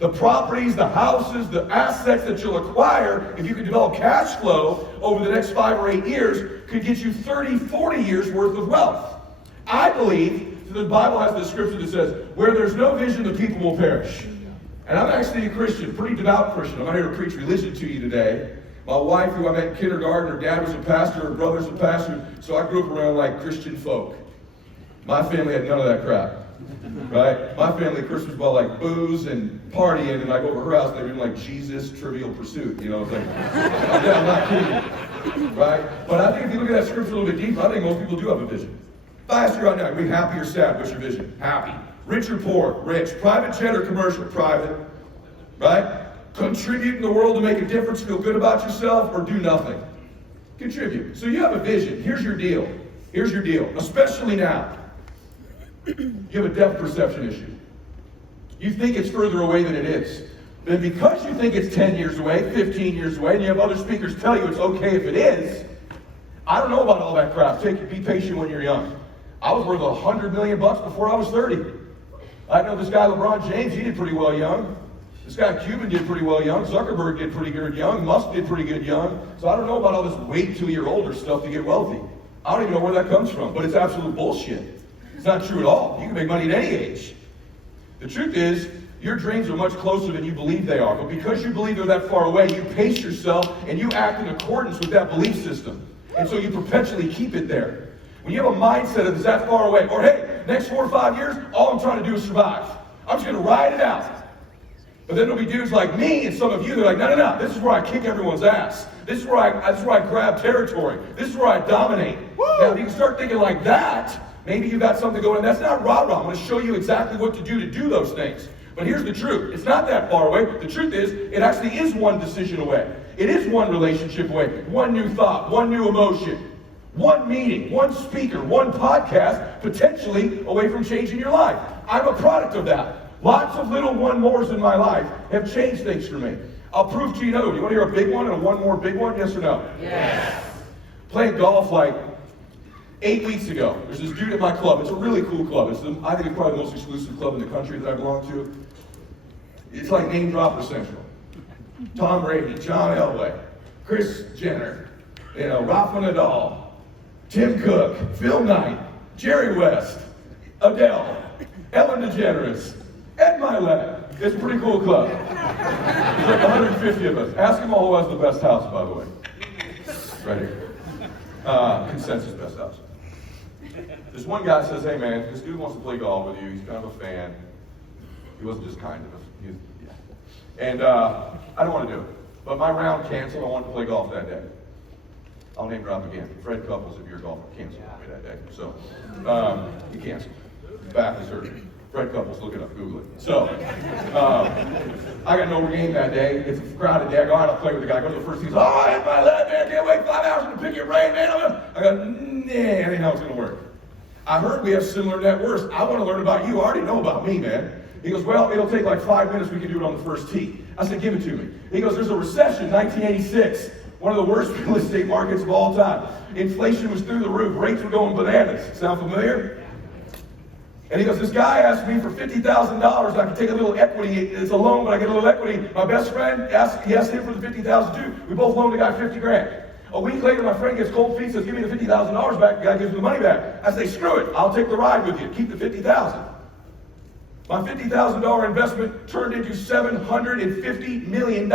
The properties, the houses, the assets that you'll acquire, if you can develop cash flow over the next 5 or 8 years, could get you 30, 40 years worth of wealth. I believe the Bible has the scripture that says, where there's no vision, the people will perish. And I'm actually a Christian, pretty devout Christian. I'm not here to preach religion to you today. My wife, who I met in kindergarten, her dad was a pastor, her brother's a pastor, so I grew up around like Christian folk. My family had none of that crap, right? My family, Christmas ball, like booze and partying, and I go over her house and they're doing like Jesus Trivial Pursuit, you know, it's like, yeah, I'm not kidding, right? But I think if you look at that scripture a little bit deeper, I think most people do have a vision. If I ask you right now, are you happy or sad? What's your vision? Happy. Rich or poor? Rich. Private jet or commercial? Private. Right? Contribute in the world to make a difference, feel good about yourself, or do nothing? Contribute. So you have a vision. Here's your deal. Here's your deal. Especially now. You have a depth perception issue. You think it's further away than it is. And because you think it's 10 years away, 15 years away, and you have other speakers tell you it's okay if it is, I don't know about all that crap. Be patient when you're young. I was worth $100 million before I was 30. I know this guy LeBron James, he did pretty well young. This guy Cuban did pretty well young. Zuckerberg did pretty good young. Musk did pretty good young. So I don't know about all this wait till you're older stuff to get wealthy. I don't even know where that comes from, but it's absolute bullshit. It's not true at all. You can make money at any age. The truth is, your dreams are much closer than you believe they are. But because you believe they're that far away, you pace yourself and you act in accordance with that belief system. And so you perpetually keep it there. When you have a mindset of it's that far away, or hey, next 4 or 5 years, all I'm trying to do is survive. I'm just going to ride it out. But then there'll be dudes like me and some of you that are like, no, this is where I kick everyone's ass. This is where I grab territory. This is where I dominate. Woo! Now, if you can start thinking like that, maybe you got something going. That's not rah-rah. I'm going to show you exactly what to do those things. But here's the truth. It's not that far away. The truth is, it actually is one decision away. It is one relationship away. One new thought, one new emotion. One meeting, one speaker, one podcast, potentially away from changing your life. I'm a product of that. Lots of little one-mores in my life have changed things for me. I'll prove to you another one. You want to hear a big one and a one more big one? Yes or no? Yes. Playing golf like 8 weeks ago. There's this dude at my club. It's a really cool club. I think it's probably the most exclusive club in the country that I belong to. It's like name dropper central. Tom Brady, John Elway, Kris Jenner, Rafa Nadal, Tim Cook, Phil Knight, Jerry West, Adele, Ellen DeGeneres, Ed Mylett. It's a pretty cool club. There's like 150 of us. Ask them all who has the best house, by the way. Right here. Consensus best house. This one guy says, hey man, this dude wants to play golf with you. He's kind of a fan. He wasn't just kind of. And I don't want to do it. But my round canceled. I wanted to play golf that day. I'll name drop again. Fred Couples, if you're a golfer, canceled me that day. So, he canceled. Back is hurting. Fred Couples, look it up, Google it. So, I got no game that day. It's a crowded day. I go out, I'll play with the guy. I go to the first tee. Oh, I hit my left, man. Can't wait 5 hours to pick your brain, man. I go, nah, that ain't how it's going to work. I heard we have similar net worths. I want to learn about you. I already know about me, man. He goes, well, it'll take like 5 minutes. We can do it on the first tee. I said, give it to me. He goes, there's a recession, 1986. One of the worst real estate markets of all time. Inflation was through the roof. Rates were going bananas. Sound familiar? And he goes, this guy asked me for $50,000. I can take a little equity. It's a loan, but I get a little equity. My best friend, he asked him for the $50,000 too. We both loaned the guy 50 grand. A week later, my friend gets cold feet, says, give me the $50,000 back. The guy gives me the money back. I say, screw it. I'll take the ride with you. Keep the $50,000. My $50,000 investment turned into $750 million.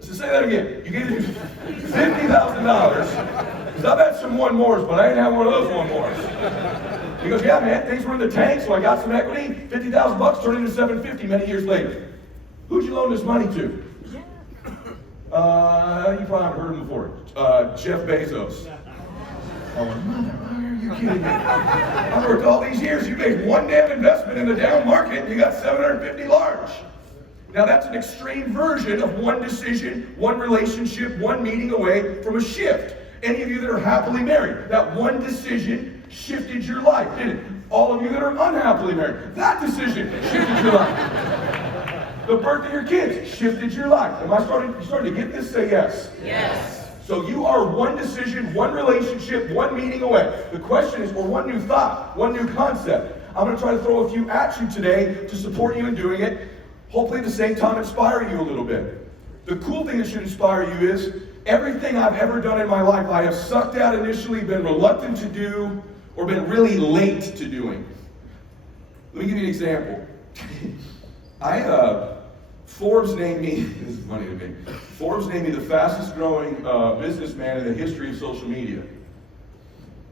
So say that again. You gave me $50,000. Because I've had some one mores, but I ain't had one of those one mores. He goes, yeah, man, things were in the tank, so I got some equity. $50,000 turned into $750 many years later. Who'd you loan this money to? You probably haven't heard him before. Jeff Bezos. Oh, mother, are you kidding me? I've worked all these years. You made one damn investment in the down market, and you got 750 large. Now that's an extreme version of one decision, one relationship, one meeting away from a shift. Any of you that are happily married, that one decision shifted your life, didn't it? All of you that are unhappily married, that decision shifted your life. The birth of your kids shifted your life. Am I starting to get this? Say yes. Yes. So you are one decision, one relationship, one meeting away. The question is, or one new thought, one new concept. I'm going to try to throw a few at you today to support you in doing it. Hopefully at the same time inspire you a little bit. The cool thing that should inspire you is everything I've ever done in my life, I have sucked at initially, been reluctant to do, or been really late to doing. Let me give you an example. Forbes named me, this is funny to me, Forbes named me the fastest growing businessman in the history of social media.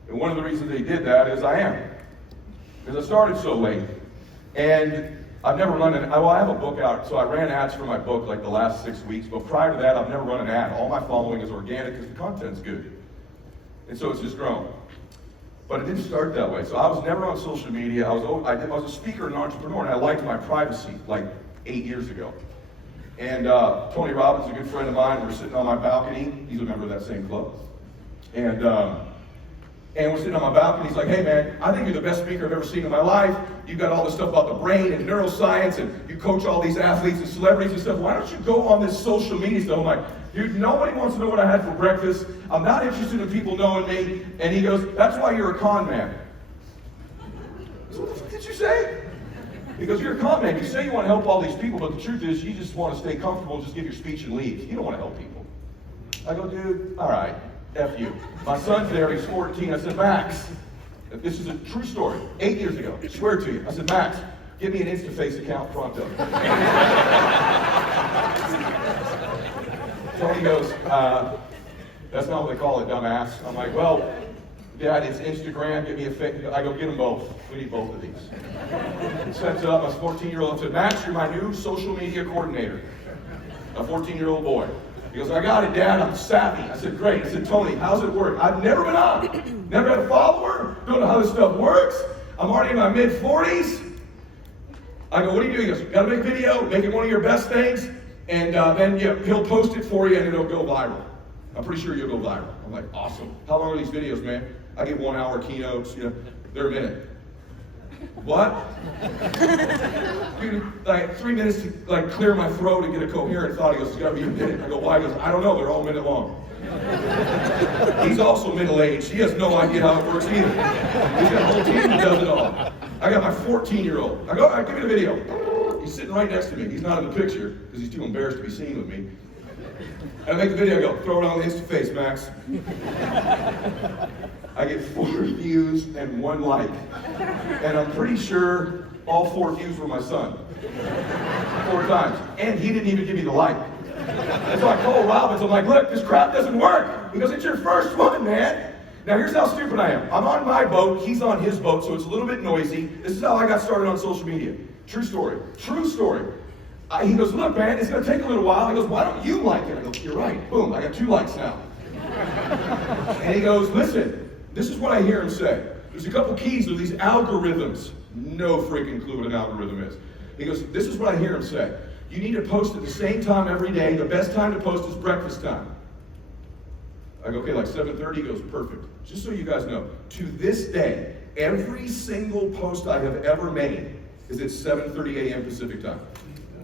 And one of the reasons they did that is I am. Because I started so late. And I've never run I have a book out, so I ran ads for my book like the last 6 weeks, but prior to that, I've never run an ad. All my following is organic because the content's good. And so it's just grown. But it didn't start that way. So I was never on social media. I was a speaker and an entrepreneur, and I liked my privacy like 8 years ago. And Tony Robbins, a good friend of mine, we're sitting on my balcony. He's a member of that same club. And we're sitting on my balcony. He's like, hey man, I think you're the best speaker I've ever seen in my life. You've got all this stuff about the brain and neuroscience, and you coach all these athletes and celebrities and stuff. Why don't you go on this social media stuff? I'm like, dude, nobody wants to know what I had for breakfast. I'm not interested in people knowing me. And he goes, that's why you're a con man. So what the fuck did you say? Because you're a con man. You say you want to help all these people, but the truth is you just want to stay comfortable, just give your speech and leave. You don't want to help people. I go, dude, all right, F you. My son's there, he's 14. I said, Max, this is a true story, 8 years ago, I swear to you. I said, Max, give me an InstaFace account pronto. Tony goes, that's not what they call it, dumbass. I'm like, well, Dad, it's Instagram, give me a fake. I go, get them both. We need both of these. He sets up, my 14-year-old, I said, Max, you're my new social media coordinator. A 14-year-old boy. He goes, I got it, Dad, I'm savvy. I said, great. I said, Tony, how's it work? I've never been on. Never had a follower. Don't know how this stuff works. I'm already in my mid-40s. I go, what do you do? He goes, gotta make a video, make it one of your best things, and then he'll post it for you and it'll go viral. I'm pretty sure you'll go viral. I'm like, awesome. How long are these videos, man? I get 1 hour keynotes, they're a minute. What? Dude, like 3 minutes to like clear my throat and get a coherent thought. He goes, it's gotta be a minute. I go, why? He goes, I don't know, they're all a minute long. He's also middle-aged. He has no idea how it works either. He's got a whole team that does it all. I got my 14-year-old. I go, all right, give me the video. He's sitting right next to me. He's not in the picture because he's too embarrassed to be seen with me. And I make the video, I go, throw it on the InstaFace, Max. I get 4 views and 1 like. And I'm pretty sure all 4 views were my son. 4 times. And he didn't even give me the like. And so I call Robbins, I'm like, look, this crap doesn't work. He goes, it's your first one, man. Now here's how stupid I am. I'm on my boat, he's on his boat, so it's a little bit noisy. This is how I got started on social media. True story. True story. He goes, look, man, it's going to take a little while. He goes, why don't you like it? I go, you're right. Boom, I got 2 likes now. And he goes, listen, this is what I hear him say. There's a couple keys to these algorithms. No freaking clue what an algorithm is. He goes, this is what I hear him say. You need to post at the same time every day. The best time to post is breakfast time. I go, okay, like 7:30? He goes, perfect. Just so you guys know, to this day, every single post I have ever made is at 7:30 a.m. Pacific time.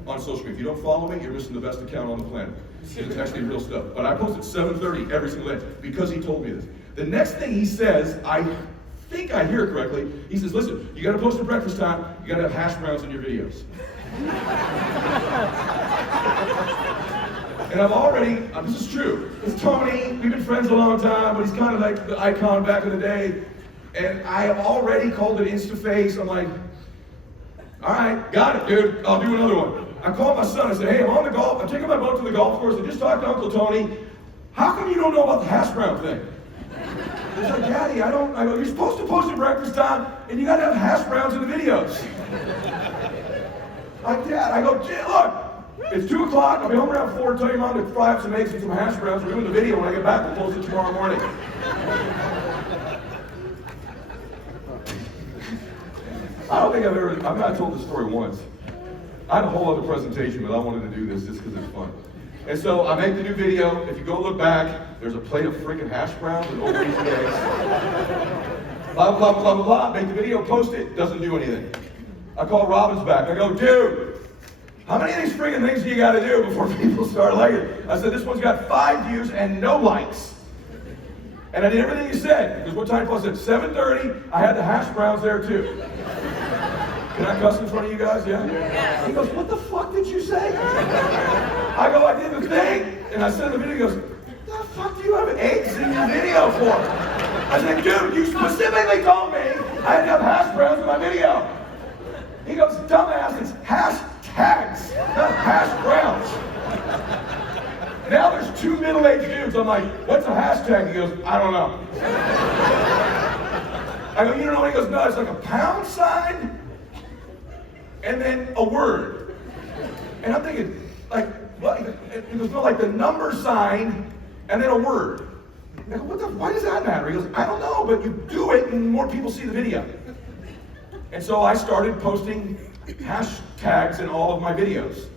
On social media. If you don't follow me, you're missing the best account on the planet. It's actually real stuff. But I post at 7:30 every single day because he told me this. The next thing he says, I think I hear it correctly, he says, listen, you gotta post at breakfast time, you gotta have hash browns in your videos. And I've already, this is true, it's Tony, we've been friends a long time, but he's kind of like the icon back in the day. And I have already called it InstaFace. I'm like, all right, got it, dude, I'll do another one. I called my son, I said, hey, I'm taking my boat to the golf course, I just talked to Uncle Tony. How come you don't know about the hash brown thing? He's like, Daddy, I go, you're supposed to post at breakfast time, and you gotta have hash browns in the videos. Like, Dad, I go, look, it's 2 o'clock, I'll be home around 4, tell your mom to fry up some eggs and some hash browns, we're doing the video, when I get back, we'll post it tomorrow morning. I don't think I've told this story once. I had a whole other presentation, but I wanted to do this just because it's fun. And so I make the new video. If you go look back, there's a plate of freaking hash browns with over easy eggs. Blah, blah, blah, blah, blah. Make the video, post it, doesn't do anything. I call Robbins back. I go, dude, how many of these freaking things do you got to do before people start liking it? I said, this one's got 5 views and no likes. And I did everything you said. Because what time was it? 7:30. I had the hash browns there too. Can I cuss in front of you guys? Yeah? He goes, what the fuck did you say? I go, I did the thing. And I sent him the video. He goes, what the fuck do you have eggs in your video for? I said, dude, you specifically told me I had to have hash browns in my video. He goes, dumbass, it's hashtags, not hash browns. Now there's two middle-aged dudes. I'm like, what's a hashtag? He goes, I don't know. I go, you don't know what? He goes, no, it's like a pound sign and then a word. And I'm thinking, like, what? He goes, no, like the number sign and then a word. I go, why does that matter? He goes, I don't know, but you do it and more people see the video. And so I started posting hashtags in all of my videos.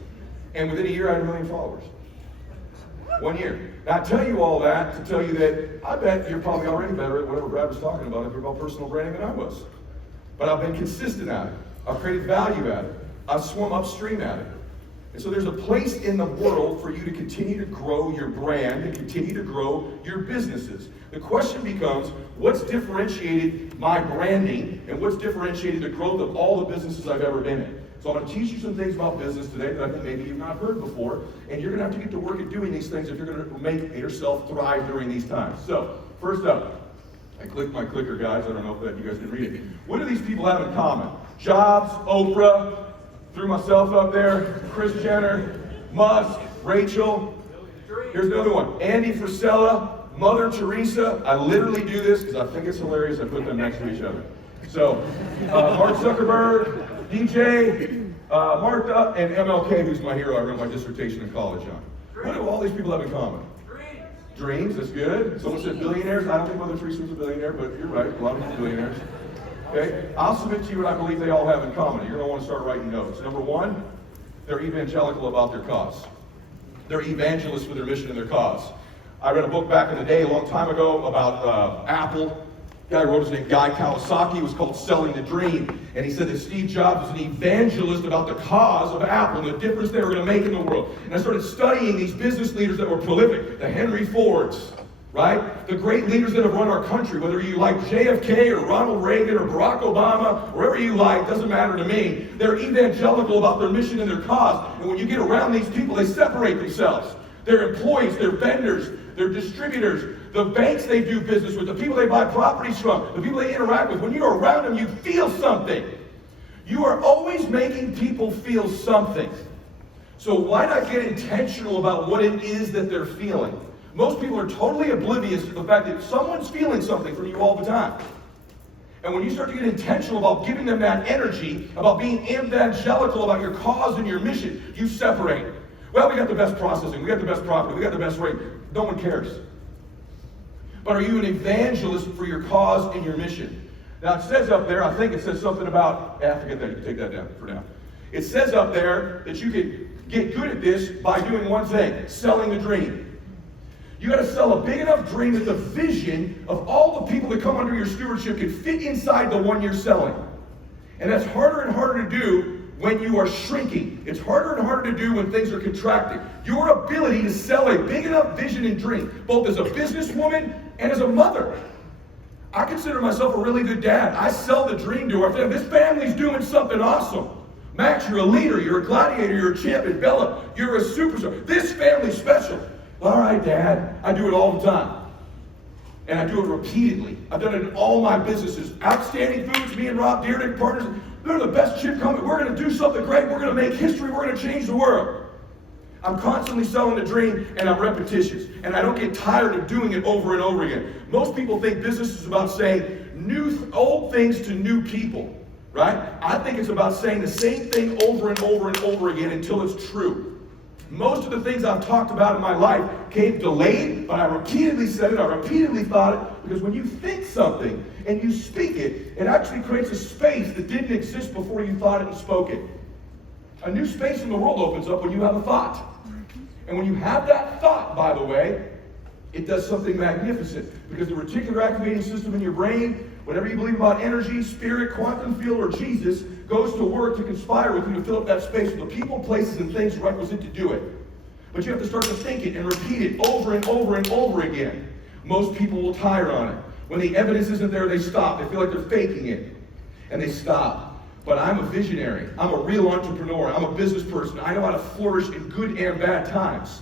And within a year, I had 1 million followers. 1 year. Now, I tell you all that to tell you that I bet you're probably already better at whatever Brad was talking about if you're about personal branding than I was. But I've been consistent at it. I've created value at it. I've swum upstream at it. And so there's a place in the world for you to continue to grow your brand and continue to grow your businesses. The question becomes, what's differentiated my branding and what's differentiated the growth of all the businesses I've ever been in? So I'm going to teach you some things about business today that I think maybe you've not heard before, and you're going to have to get to work at doing these things if you're going to make yourself thrive during these times. So, first up, I clicked my clicker, guys. I don't know if you guys can read it. What do these people have in common? Jobs, Oprah, threw myself up there, Kris Jenner, Musk, Rachel. Here's another one, Andy Frisella, Mother Teresa. I literally do this because I think it's hilarious. I put them next to each other. So, Mark Zuckerberg, DJ, Martha, and MLK, who's my hero. I wrote my dissertation in college on. What do all these people have in common? Dreams. Dreams, that's good. Someone said billionaires. I don't think Mother Teresa was a billionaire, but you're right. A lot of them are billionaires. Okay, I'll submit to you what I believe they all have in common. You're going to want to start writing notes. Number one, they're evangelical about their cause. They're evangelists for their mission and their cause. I read a book back in the day, a long time ago, about Apple. The guy who wrote his name, Guy Kawasaki. It was called Selling the Dream. And he said that Steve Jobs was an evangelist about the cause of Apple and the difference they were going to make in the world. And I started studying these business leaders that were prolific, the Henry Fords, right? The great leaders that have run our country, whether you like JFK or Ronald Reagan or Barack Obama, wherever you like, doesn't matter to me. They're evangelical about their mission and their cause. And when you get around these people, they separate themselves. They're employees, they're vendors, they're distributors, the banks they do business with, the people they buy properties from, the people they interact with. When you're around them, you feel something. You are always making people feel something. So why not get intentional about what it is that they're feeling? Most people are totally oblivious to the fact that someone's feeling something from you all the time. And when you start to get intentional about giving them that energy, about being evangelical about your cause and your mission, you separate. Well, we got the best processing, we got the best property, we got the best rate. No one cares. But are you an evangelist for your cause and your mission? Now it says up there, I think it says something about, forget that, you can take that down for now. It says up there that you can get good at this by doing one thing, selling the dream. You got to sell a big enough dream that the vision of all the people that come under your stewardship can fit inside the one you're selling. And that's harder and harder to do when you are shrinking. It's harder and harder to do when things are contracting. Your ability to sell a big enough vision and dream, both as a businesswoman and as a mother. I consider myself a really good dad. I sell the dream to our family. This family's doing something awesome. Max, you're a leader, you're a gladiator, you're a champion. Bella, you're a superstar. This family's special. All right, Dad, I do it all the time. And I do it repeatedly. I've done it in all my businesses. Outstanding Foods, me and Rob Dearden, partners. They're the best chip company. We're going to do something great. We're going to make history. We're going to change the world. I'm constantly selling the dream, and I'm repetitious. And I don't get tired of doing it over and over again. Most people think business is about saying old things to new people, right? I think it's about saying the same thing over and over and over again until it's true. Most of the things I've talked about in my life came delayed, but I repeatedly said it, I repeatedly thought it, because when you think something and you speak it, it actually creates a space that didn't exist before you thought it and spoke it. A new space in the world opens up when you have a thought. And when you have that thought, by the way, it does something magnificent, because the reticular activating system in your brain, whatever you believe about energy, spirit, quantum field, or Jesus, goes to work to conspire with you to fill up that space with the people, places, and things requisite to do it. But you have to start to think it and repeat it over and over and over again. Most people will tire on it. When the evidence isn't there, they stop. They feel like they're faking it. And they stop. But I'm a visionary. I'm a real entrepreneur. I'm a business person. I know how to flourish in good and bad times.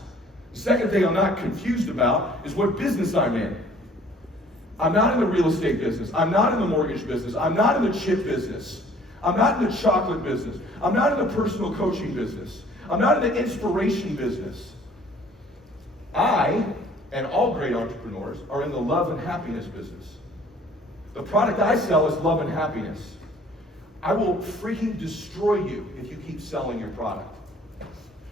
The second thing I'm not confused about is what business I'm in. I'm not in the real estate business. I'm not in the mortgage business. I'm not in the chip business. I'm not in the chocolate business. I'm not in the personal coaching business. I'm not in the inspiration business. I, and all great entrepreneurs, are in the love and happiness business. The product I sell is love and happiness. I will freaking destroy you if you keep selling your product.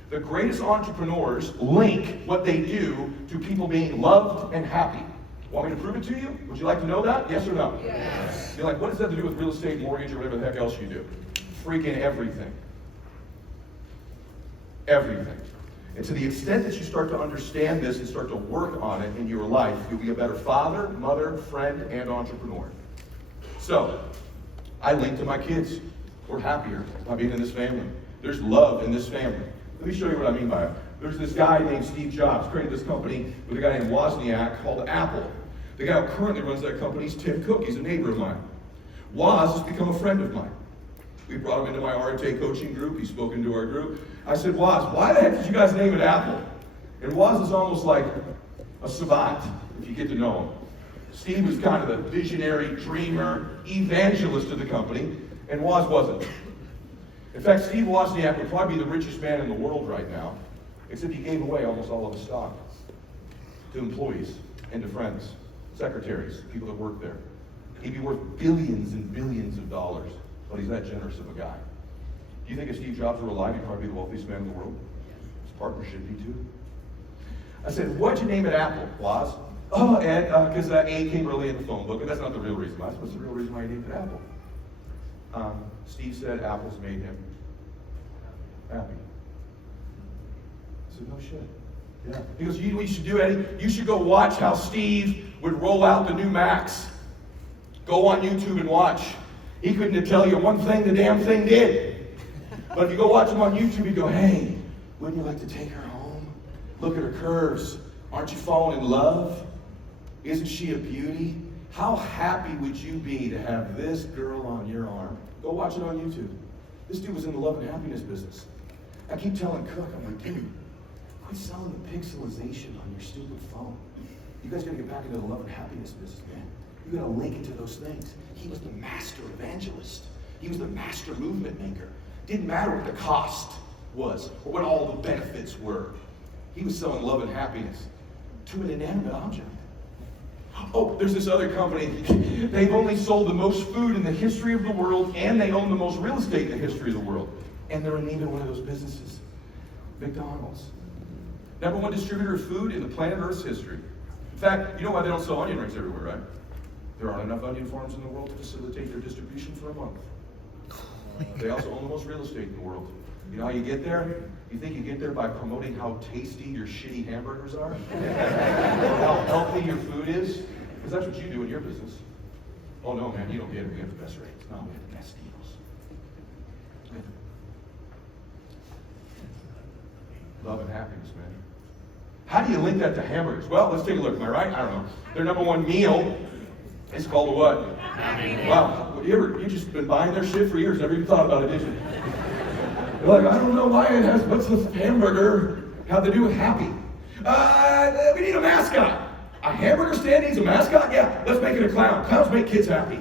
The greatest entrepreneurs link what they do to people being loved and happy. Want me to prove it to you? Would you like to know that? Yes or no? Yes. You're like, what does that have to do with real estate, mortgage, or whatever the heck else you do? Freaking everything. Everything. And to the extent that you start to understand this and start to work on it in your life, you'll be a better father, mother, friend, and entrepreneur. So, I link to my kids. We're happier by being in this family. There's love in this family. Let me show you what I mean by it. There's this guy named Steve Jobs, created this company with a guy named Wozniak called Apple. The guy who currently runs that company is Tim Cook. He's a neighbor of mine. Woz has become a friend of mine. We brought him into my RTA coaching group. He's spoken to our group. I said, Woz, why the heck did you guys name it Apple? And Woz is almost like a savant, if you get to know him. Steve was kind of the visionary, dreamer, evangelist of the company, and Woz wasn't. In fact, Steve Wozniak would probably be the richest man in the world right now, except he gave away almost all of his stock to employees and to friends, secretaries, people that work there. He'd be worth billions and billions of dollars, but he's that generous of a guy. Do you think if Steve Jobs were alive, he'd probably be the wealthiest man in the world? His partner should be too. I said, why'd you name it Apple, Woz? Oh, and because A came early in the phone book, and that's not the real reason. That's what's the real reason why he named it Apple. Steve said apples made him happy. I said, no shit. Yeah. He goes, you know what you should do, Eddie? You should go watch how Steve would roll out the new Macs. Go on YouTube and watch. He couldn't tell you one thing the damn thing did. But if you go watch him on YouTube, you go, hey, wouldn't you like to take her home? Look at her curves. Aren't you falling in love? Isn't she a beauty? How happy would you be to have this girl on your arm? Go watch it on YouTube. This dude was in the love and happiness business. I keep telling Cook, I'm like, dude, quit selling the pixelization on your stupid phone. You guys gotta get back into the love and happiness business, man. You gotta link into those things. He was the master evangelist. He was the master movement maker. Didn't matter what the cost was or what all the benefits were. He was selling love and happiness to an inanimate object. Oh, there's this other company. They've only sold the most food in the history of the world, and they own the most real estate in the history of the world. And they're in neither one of those businesses. McDonald's. Number one distributor of food in the planet Earth's history. In fact, you know why they don't sell onion rings everywhere, right? There aren't enough onion farms in the world to facilitate their distribution for a month. They also own the most real estate in the world. You know how you get there? You think you get there by promoting how tasty your shitty hamburgers are? How healthy your food is? Because that's what you do in your business. Oh no, man, you don't get it. We have the best rates. No, we have the best deals. Love and happiness, man. How do you link that to hamburgers? Well, let's take a look. Am I right? I don't know. Their number one meal is called a what? Wow. You just been buying their shit for years. Never even thought about it, did you? You're like, I don't know why it has, what's this hamburger have to do with happy? We need a mascot. A hamburger stand needs a mascot? Yeah, let's make it a clown. Clowns make kids happy.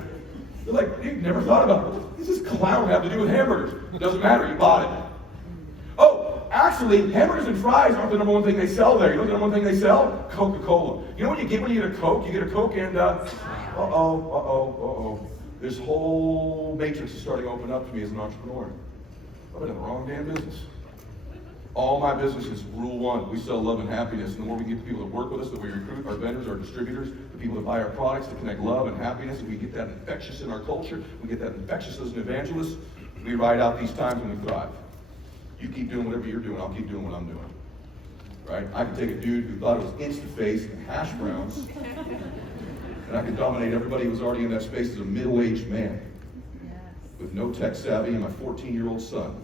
You're like, you've never thought about it. What does this clown have to do with hamburgers? It doesn't matter, you bought it. Oh, actually, hamburgers and fries aren't the number one thing they sell there. You know what the number one thing they sell? Coca-Cola. You know what you get when you get a Coke? You get a Coke and, this whole matrix is starting to open up to me as an entrepreneur. I've been in the wrong damn business. All my businesses, rule one, we sell love and happiness. And the more we get the people that work with us, that we recruit, our vendors, our distributors, the people that buy our products, to connect love and happiness, and we get that infectious in our culture, we get that infectious as an evangelist, we ride out these times and we thrive. You keep doing whatever you're doing, I'll keep doing what I'm doing. Right? I can take a dude who thought it was InstaFace and hash browns, and I can dominate everybody who was already in that space as a middle-aged man with no tech savvy and my 14-year-old son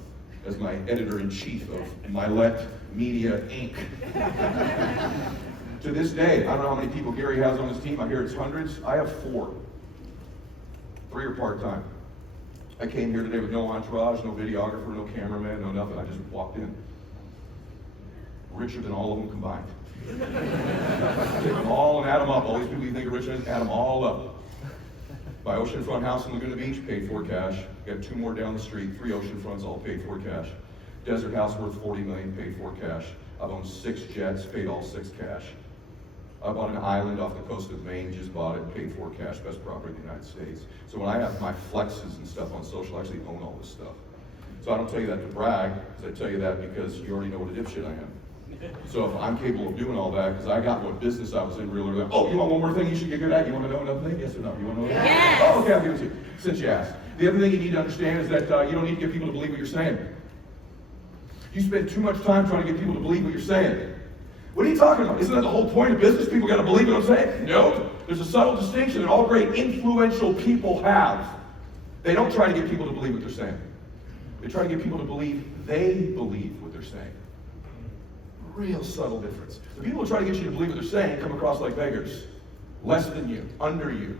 as my editor-in-chief of Mylett Media, Inc. To this day, I don't know how many people Gary has on his team. I hear it's hundreds. I have 4. 3 are part-time. I came here today with no entourage, no videographer, no cameraman, no nothing. I just walked in. Richer than all of them combined. Take them all and add them up. All these people you think are rich, add them all up. My oceanfront house in Laguna Beach, paid for cash. Got 2 more down the street, 3 oceanfronts, all paid for cash. Desert house worth $40 million, paid for cash. I've owned 6 jets, paid all 6 cash. I bought an island off the coast of Maine, just bought it, paid for cash, best property in the United States. So when I have my flexes and stuff on social, I actually own all this stuff. So I don't tell you that to brag, because I tell you that because you already know what a dipshit I am. So if I'm capable of doing all that, because I got what business I was in real early. Oh, you want one more thing you should get good at? You want to know another thing? Yes or no? You want to know another thing? Yes. Oh, okay, I'll give it to you, since you asked. The other thing you need to understand is that you don't need to get people to believe what you're saying. You spend too much time trying to get people to believe what you're saying. What are you talking about? Isn't that the whole point of business? People got to believe what I'm saying? No. There's a subtle distinction that all great influential people have. They don't try to get people to believe what they're saying. They try to get people to believe they believe what they're saying. Real subtle difference. The people who try to get you to believe what they're saying come across like beggars. Less than you, under you.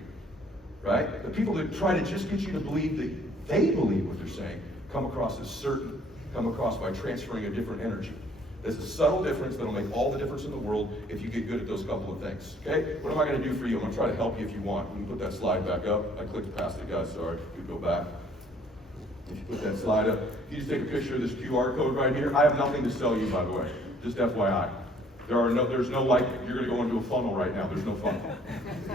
Right? The people that try to just get you to believe that they believe what they're saying come across as certain, come across by transferring a different energy. There's a subtle difference that'll make all the difference in the world if you get good at those couple of things. Okay? What am I going to do for you? I'm going to try to help you if you want. You can put that slide back up. I clicked past it, guys. Sorry. You go back. If you put that slide up, you just take a picture of this QR code right here. I have nothing to sell you, by the way. Just FYI. There's no like, you're going to go into a funnel right now. There's no funnel.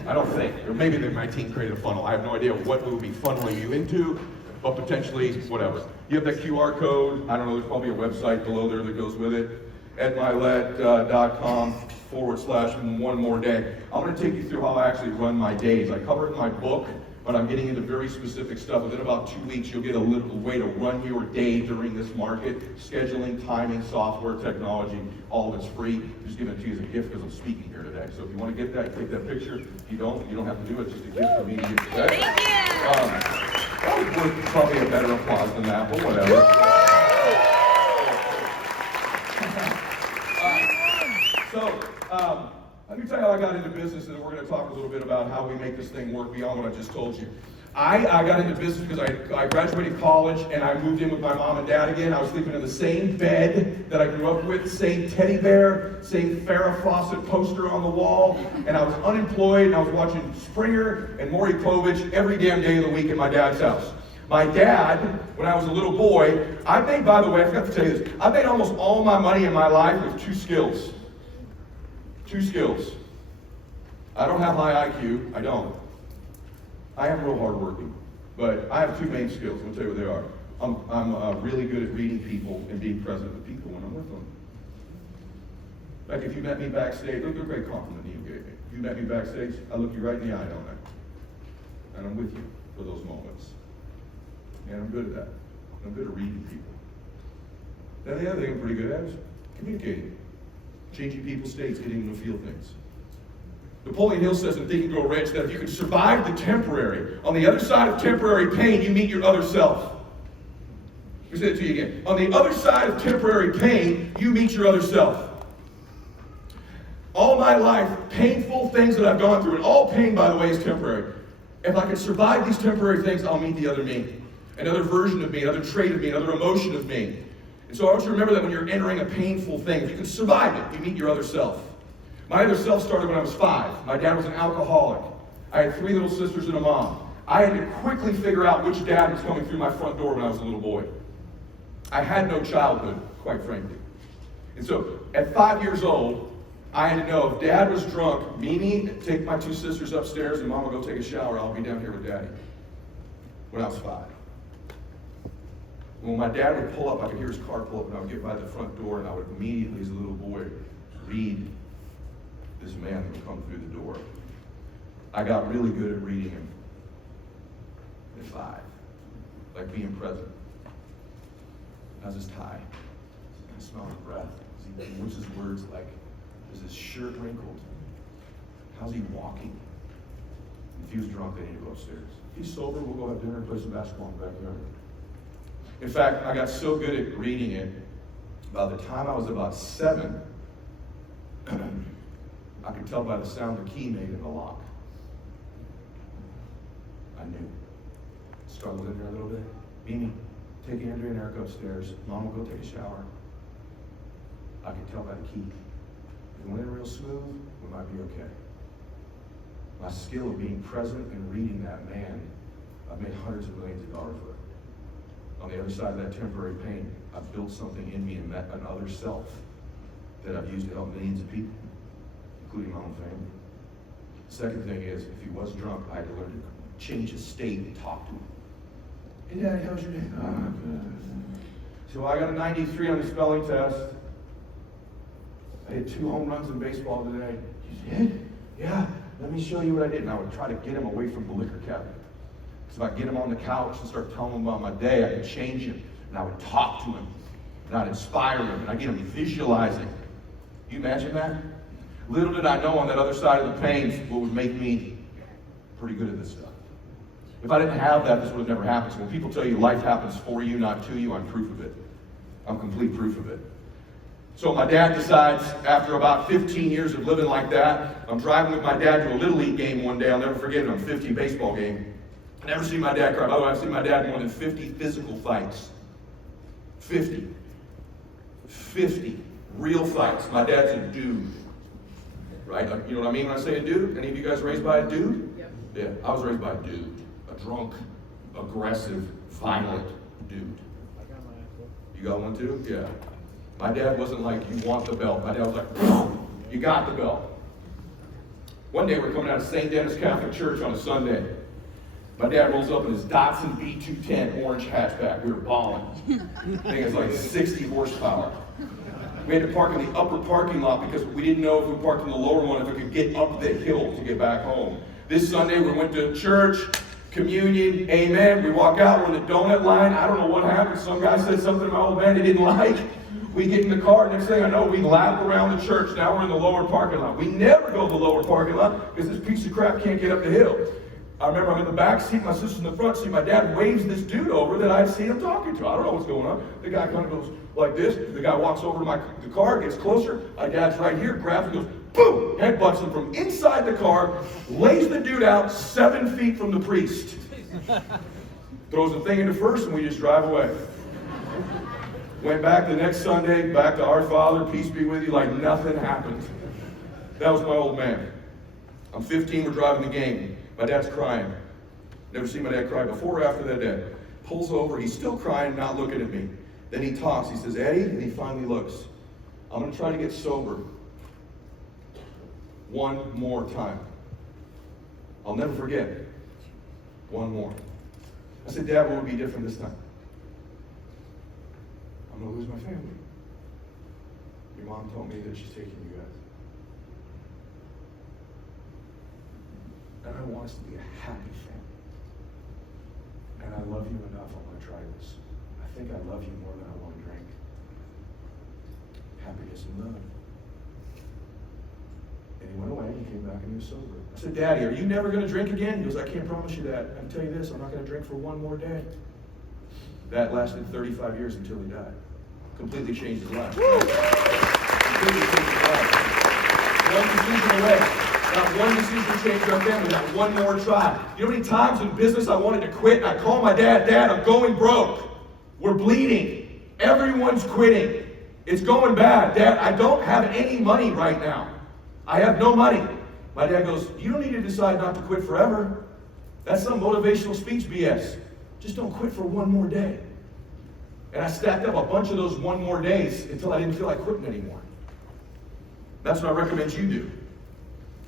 I don't think. Or maybe my team created a funnel. I have no idea what we will be funneling you into, but potentially whatever. You have that QR code. I don't know, there's probably a website below there that goes with it. At Mylett.com/one more day. I'm going to take you through how I actually run my days. I cover it in my book, but I'm getting into very specific stuff. Within about 2 weeks, you'll get a little way to run your day during this market. Scheduling, timing, software, technology, all of it's free. I'm just giving it to you as a gift because I'm speaking here today. So if you want to get that, take that picture. If you don't have to do it. It's just a gift for me to give today. Thank you. That was worth probably a better applause than that, but whatever. Let me tell you how I got into business, and then we're going to talk a little bit about how we make this thing work beyond what I just told you. I got into business because I graduated college, and I moved in with my mom and dad again. I was sleeping in the same bed that I grew up with, same teddy bear, same Farrah Fawcett poster on the wall, and I was unemployed, and I was watching Springer and Maury Povich every damn day of the week at my dad's house. My dad, when I was a little boy, I made, by the way, I forgot to tell you this, I made almost all my money in my life with 2 skills. 2 skills. I don't have high IQ. I don't. I am real hardworking. But I have 2 main skills. I'll tell you what they are. I'm really good at reading people and being present with people when I'm with them. Like if you met me backstage, look at a great compliment you gave me. If you met me backstage, I look you right in the eye, don't I? And I'm with you for those moments. And I'm good at that. I'm good at reading people. Then the other thing I'm pretty good at is communicating. Changing people's states, getting them to feel things. Napoleon Hill says in Think and Grow Rich that if you can survive the temporary, on the other side of temporary pain, you meet your other self. Let me say it to you again. On the other side of temporary pain, you meet your other self. All my life, painful things that I've gone through, and all pain, by the way, is temporary. If I can survive these temporary things, I'll meet the other me. Another version of me, another trait of me, another emotion of me. And so I want you to remember that when you're entering a painful thing, if you can survive it, you meet your other self. My other self started when I was 5. My dad was an alcoholic. I had 3 little sisters and a mom. I had to quickly figure out which dad was coming through my front door when I was a little boy. I had no childhood, quite frankly. And so at 5 years old, I had to know if dad was drunk, Mimi, take my 2 sisters upstairs and mom will go take a shower, I'll be down here with daddy. When I was 5. When my dad would pull up, I could hear his car pull up, and I would get by the front door, and I would immediately, as a little boy, read this man that would come through the door. I got really good at reading him at 5, like being present. How's his tie? I smell his breath. What's his words like? Is his shirt wrinkled? How's he walking? If he was drunk, they need to go upstairs. If he's sober, we'll go have dinner and play some basketball in the backyard. In fact, I got so good at reading it, by the time I was about 7, I could tell by the sound the key made in the lock. I knew. Struggled in there a little bit. Mimi, take Andrea and Eric upstairs. Mom will go take a shower. I can tell by the key. If it went in real smooth, we might be okay. My skill of being present and reading that man, I've made hundreds of millions of dollars with. On the other side of that temporary pain, I've built something in me and met another self that I've used to help millions of people, including my own family. Second thing is, if he was drunk, I had to learn to change his state and talk to him. Hey, Daddy, how's your day? Oh, good. So I got a 93 on the spelling test. I hit 2 home runs in baseball today. You did? Yeah. Let me show you what I did. And I would try to get him away from the liquor cabinet. So if I get him on the couch and start telling him about my day, I could change him. And I would talk to him. And I'd inspire him. And I'd get him visualizing. You imagine that? Little did I know on that other side of the pain what would make me pretty good at this stuff. If I didn't have that, this would have never happened. So when people tell you life happens for you, not to you, I'm proof of it. I'm complete proof of it. So my dad decides, after about 15 years of living like that, I'm driving with my dad to a Little League game one day. I'll never forget it. I'm 50 baseball game. I never seen my dad cry. By the way, I've seen my dad in more than 50 physical fights. 50. 50 real fights. My dad's a dude. Right? You know what I mean when I say a dude? Any of you guys raised by a dude? Yep. Yeah, I was raised by a dude. A drunk, aggressive, violent dude. I got my ankle. You got one too? Yeah. My dad wasn't like, you want the belt. My dad was like, you got the belt. One day we're coming out of St. Dennis Catholic Church on a Sunday. My dad rolls up in his Datsun B210 orange hatchback. We were balling. I think it's like 60 horsepower. We had to park in the upper parking lot because we didn't know if we parked in the lower one, if we could get up the hill to get back home. This Sunday we went to church, communion, amen. We walk out, we're in the donut line. I don't know what happened. Some guy said something to my old man he didn't like. We get in the car, next thing I know, we lap around the church. Now we're in the lower parking lot. We never go to the lower parking lot because this piece of crap can't get up the hill. I remember I'm in the back seat, my sister's in the front seat. My dad waves this dude over that I'd seen him talking to. I don't know what's going on. The guy kind of goes like this. The guy walks over to the car, gets closer. My dad's right here, grabs him, goes, boom, headbutts him from inside the car, lays the dude out 7 feet from the priest. Throws the thing into first, and we just drive away. Went back the next Sunday, back to Our Father, peace be with you, like nothing happened. That was my old man. I'm 15, we're driving the game. My dad's crying. Never seen my dad cry before or after that day. Pulls over, he's still crying, not looking at me. Then he talks, he says, Eddie, and he finally looks. I'm going to try to get sober one more time. I'll never forget. One more. I said, Dad, what would be different this time? I'm going to lose my family. Your mom told me that she's taking you guys. And I want us to be a happy family. And I love you enough, I want to try this. I think I love you more than I want to drink. Happiness and love. And he went away and he came back and he was sober. I said, Daddy, are you never going to drink again? He goes, I can't promise you that. I can tell you this, I'm not going to drink for one more day. That lasted 35 years until he died. Completely changed his life. Completely changed his life. One decision away. Not one decision changed our family. Not one more try. You know how many times in business I wanted to quit? I called my dad, Dad, I'm going broke. We're bleeding. Everyone's quitting. It's going bad. Dad, I don't have any money right now. I have no money. My dad goes, you don't need to decide not to quit forever. That's some motivational speech BS. Just don't quit for one more day. And I stacked up a bunch of those one more days until I didn't feel like quitting anymore. That's what I recommend you do.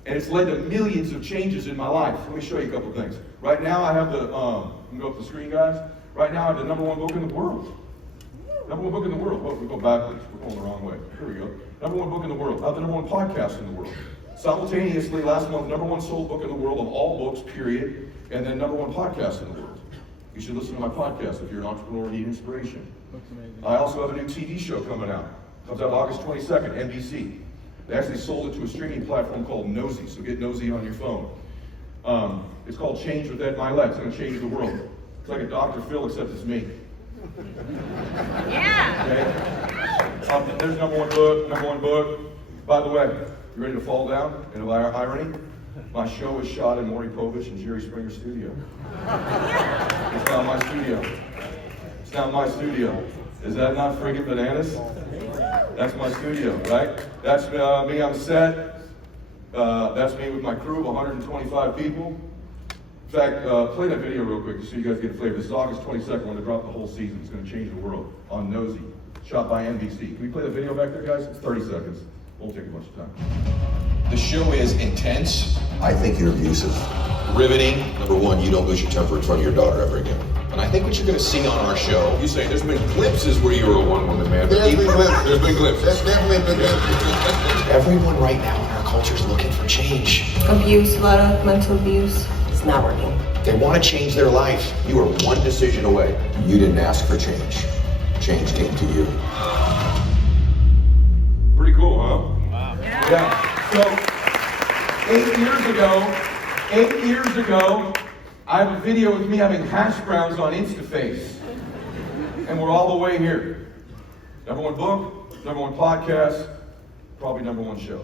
And it's led to millions of changes in my life. Let me show you a couple of things. Right now I have the, let me go up the screen, guys. Right now I have the #1 book in the world. #1 book in the world. Oh, we go backwards. We're going the wrong way. Here we go. #1 book in the world. I have the #1 podcast in the world. Simultaneously, last month, #1 sold book in the world of all books, period. And then #1 podcast in the world. You should listen to my podcast if you're an entrepreneur and need inspiration. I also have a new TV show coming out. Comes out August 22nd, NBC. They actually sold it to a streaming platform called Nosy, so get Nosy on your phone. It's called Change with Ed Mylett. It's going to change the world. It's like a Dr. Phil, except it's me. Yeah. Okay? There's #1 book. By the way, you ready to fall down into irony? My show was shot in Maury Povich and Jerry Springer's studio. It's now my studio. It's now my studio. Is that not friggin' bananas? That's my studio, right? That's me on the set. That's me with my crew of 125 people. In fact, play that video real quick just so you guys get a flavor. This is August 22nd. We're going to drop the whole season. It's going to change the world on Nosy, shot by NBC. Can we play the video back there, guys? It's 30 seconds. Won't take a bunch of time. The show is intense. I think you're abusive. Riveting. Number one, you don't lose your temper in front of your daughter ever again. And I think what you're going to see on our show, You say there's been glimpses where you were a one-woman man. There's been glimpses. There's been glimpses. That's definitely been glimpses. everyone right now in our culture is looking for change. Abuse, a lot of mental abuse. It's not working. They want to change their life. You are one decision away. You didn't ask for change. Change came to you. Pretty cool, huh? Yeah. So 8 years ago, I have a video with me having hash browns on InstaFace. And we're all the way here. Number one book, number one podcast, probably number one show.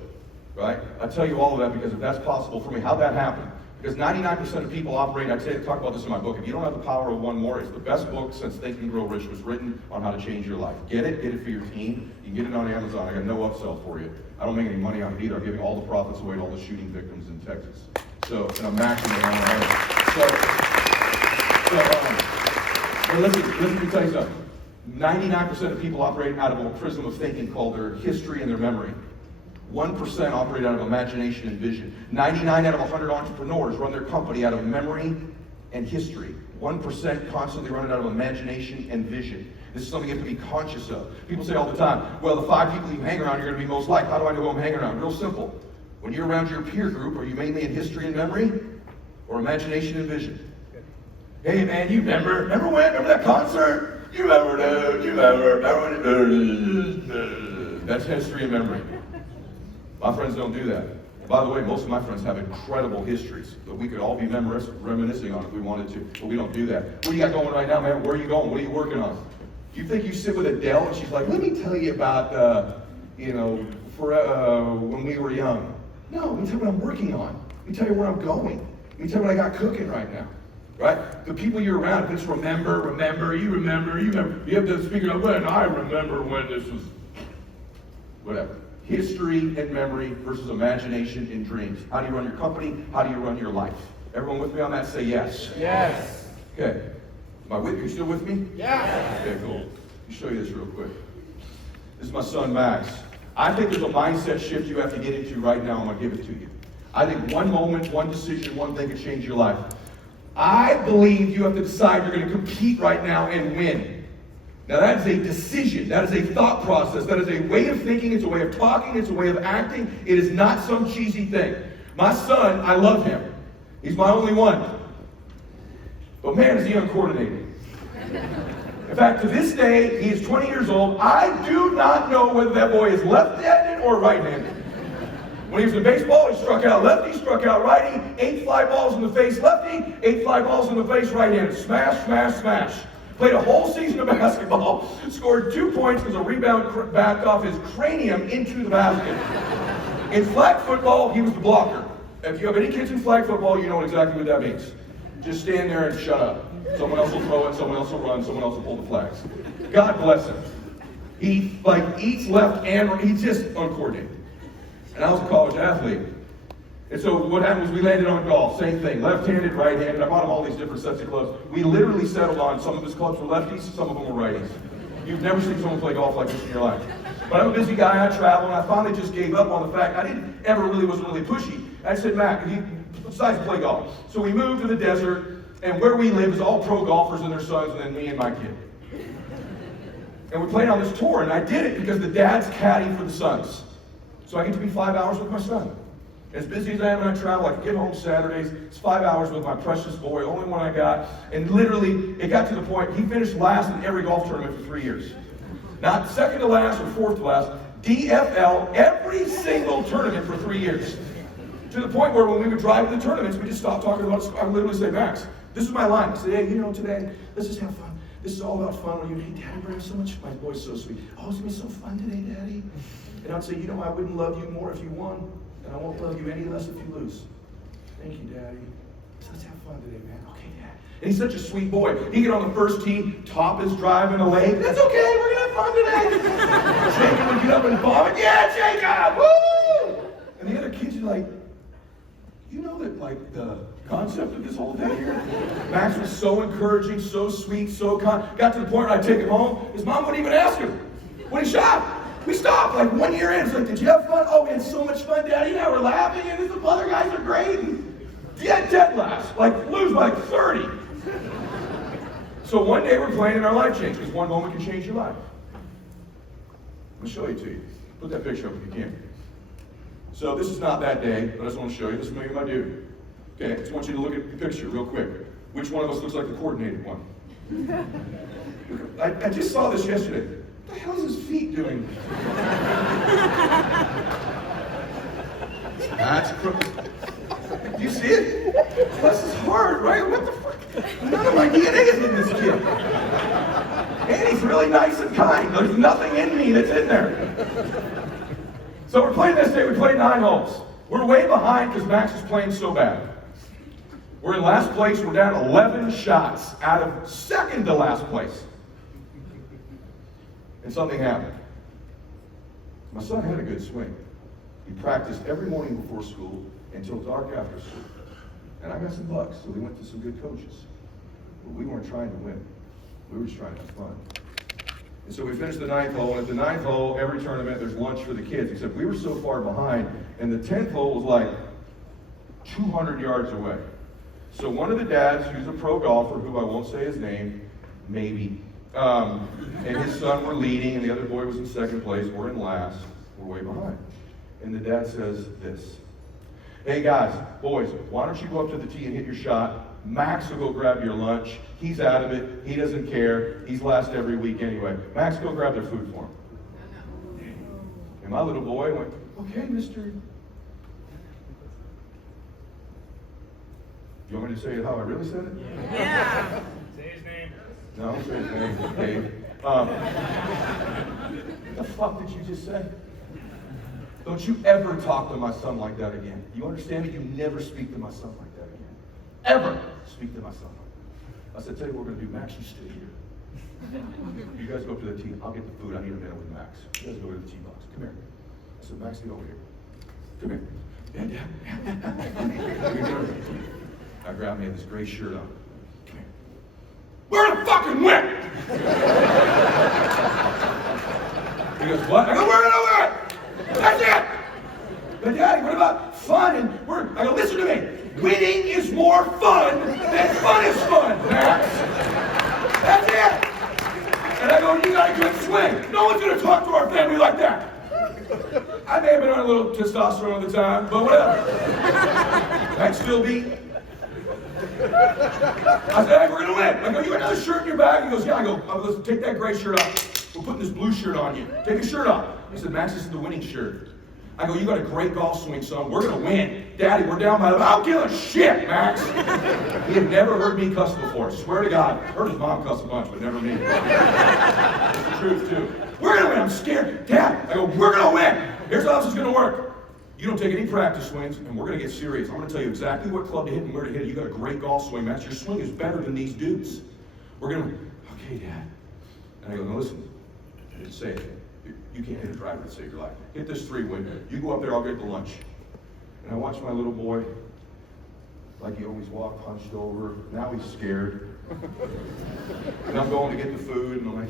Right? I tell you all of that because if that's possible for me, how'd that happen? Because 99% of people operate, I talk about this in my book, if you don't have the power of one more, it's the best book since Think and Grow Rich was written on how to change your life. Get it for your team. You can get it on Amazon. I got no upsell for you. I don't make any money on it either. I'm giving all the profits away to all the shooting victims in Texas. So, and I'm maxing it on my own. Let me tell you something. 99% of people operate out of a prism of thinking called their history and their memory. 1% operate out of imagination and vision. 99 out of 100 entrepreneurs run their company out of memory and history. 1% constantly run it out of imagination and vision. This is something you have to be conscious of. People say all the time, well, the 5 people you hang around, you're going to be most like. How do I know who I'm hanging around? Real simple. When you're around your peer group, are you mainly in history and memory or imagination and vision? Hey man, you remember when? Remember that concert? You remember, dude? You remember That's history and memory. My friends don't do that. By the way, most of my friends have incredible histories that we could all be reminiscing on if we wanted to, but we don't do that. What do you got going right now, man? Where are you going? What are you working on? You think you sit with Adele and she's like, let me tell you about, when we were young. No, let me tell you what I'm working on. Let me tell you where I'm going. Let me tell you what I got cooking right now. Right? The people you're around, if it's remember. You have to speak of when I remember when this was, whatever. History and memory versus imagination and dreams. How do you run your company? How do you run your life? Everyone with me on that? Say yes. Yes. Okay. Am I with you? You still with me? Yes. Okay, cool. Let me show you this real quick. This is my son, Max. I think there's a mindset shift you have to get into right now. I'm going to give it to you. I think one moment, one decision, one thing can change your life. I believe you have to decide you're going to compete right now and win. Now that is a decision, that is a thought process, that is a way of thinking, it's a way of talking, it's a way of acting. It is not some cheesy thing. My son, I love him. He's my only one. But man, is he uncoordinated. In fact, to this day, he is 20 years old. I do not know whether that boy is left-handed or right-handed. When he was in baseball, he struck out lefty, struck out righty, 8 fly balls in the face lefty, 8 fly balls in the face right-handed. Smash, smash, smash. Played a whole season of basketball, scored 2 points because a rebound backed off his cranium into the basket. In flag football, he was the blocker. If you have any kids in flag football, you know exactly what that means. Just stand there and shut up. Someone else will throw it, someone else will run, someone else will pull the flags. God bless him. He eats left and right. He's just uncoordinated. And I was a college athlete. And so what happened was we landed on golf, same thing, left-handed, right-handed. I bought him all these different sets of clubs. We literally settled on some of his clubs were lefties, some of them were righties. You've never seen someone play golf like this in your life. But I'm a busy guy, I travel, and I finally just gave up on the fact I wasn't really pushy. I said, Mac, he decides to play golf. So we moved to the desert, and where we live is all pro golfers and their sons, and then me and my kid. And we played on this tour, and I did it because the dad's caddy for the sons. So I get to be 5 hours with my son. As busy as I am and I travel, I can get home Saturdays. It's 5 hours with my precious boy, only one I got. And literally, it got to the point, he finished last in every golf tournament for 3 years. Not second to last or fourth to last, DFL every single tournament for 3 years. To the point where when we would drive to the tournaments, we just stopped talking about it. I would literally say, Max, this is my line. I say, hey, today, let's just have fun. This is all about fun. Hey, Daddy, bring so much. My boy's so sweet. Oh, it's going to be so fun today, Daddy. And I'd say, I wouldn't love you more if you won. And I won't love you any less if you lose. Thank you, Daddy. Let's have fun today, man. Okay, Dad. And he's such a sweet boy. He get on the first tee, Top is driving away. That's okay, we're gonna have fun today. Jacob would get up and vomit. Yeah, Jacob! Woo! And the other kids are like, you know that, like, the concept of this whole thing here? Max was so encouraging, so sweet, so kind. Got to the point where I'd take him home. His mom wouldn't even ask him. When he shot, we stopped, like 1 year in. It's like, did you have fun? Oh, we had so much fun, Daddy. And I were laughing, and the other guys are great. And dead laughs, like lose by like 30. So one day we're playing and our life changed, because one moment can change your life. I'll show it to you. Put that picture up if you can. So this is not that day, but I just want to show you. This is me and my dude. Okay, I just want you to look at the picture real quick. Which one of us looks like the coordinated one? I just saw this yesterday. What the hell is his feet doing? That's crooked. Do you see it? This is hard, right? What the fuck? None of my DNA is in this kid. And he's really nice and kind. There's nothing in me that's in there. So we're playing this day. We played 9 holes. We're way behind because Max is playing so bad. We're in last place. We're down 11 shots out of second to last place. And something happened. My son had a good swing. He practiced every morning before school until dark after school. And I got some bucks, so we went to some good coaches. But we weren't trying to win. We were just trying to have fun. And so we finished the 9th hole, and at the 9th hole, every tournament, there's lunch for the kids, except we were so far behind, and the 10th hole was like 200 yards away. So one of the dads, who's a pro golfer, who I won't say his name, maybe, and his son were leading, and the other boy was in second place. We're in last. We're way behind. And the dad says this: hey guys, boys, why don't you go up to the tee and hit your shot? Max will go grab your lunch. He's out of it. He doesn't care. He's last every week anyway. Max, go grab their food for him. And my little boy went, okay, mister. You want me to say it how I really said it? Yeah. Say his name. No, don't say his name, Dave. What the fuck did you just say? Don't you ever talk to my son like that again. You understand me? You never speak to my son like that again. Ever speak to my son. I said, tell you what we're going to do, Max, you stay here. You guys go up to the tee. I'll get the food. I need a minute with Max. You guys go to the tee box. Come here. I said, Max, get over here. Come here. Dad. I grabbed me this gray shirt on. Come here. We're gonna fucking win! He goes, what? I go, we're gonna win! That's it! But Daddy, what about fun? And I go, listen to me. Winning is more fun than fun is fun, Max. That's it! And I go, you got a good swing. No one's gonna talk to our family like that. I may have been on a little testosterone at the time, but whatever. Max still beat. I said, hey, we're gonna win. I go, you got another shirt in your bag? He goes, yeah. I go, listen, take that gray shirt off. We're putting this blue shirt on you. Take your shirt off. He said, Max, this is the winning shirt. I go, you got a great golf swing, son. We're gonna win. Daddy, we're down by the... I don't give a shit, Max. He had never heard me cuss before. Swear to God. Heard his mom cuss a bunch, but never me. It's the truth, too. We're gonna win. I'm scared. Dad, I go, we're gonna win. Here's how this is gonna work. You don't take any practice swings, and we're gonna get serious. I'm gonna tell you exactly what club to hit and where to hit it. You got a great golf swing, Max. Your swing is better than these dudes. We're gonna... Okay, Dad. And I go, no, listen. I didn't say it. You can't hit a driver to save your life. Hit this 3-wood. You go up there, I'll get the lunch. And I watch my little boy, like he always walked, hunched over. Now he's scared. And I'm going to get the food, and I'm like,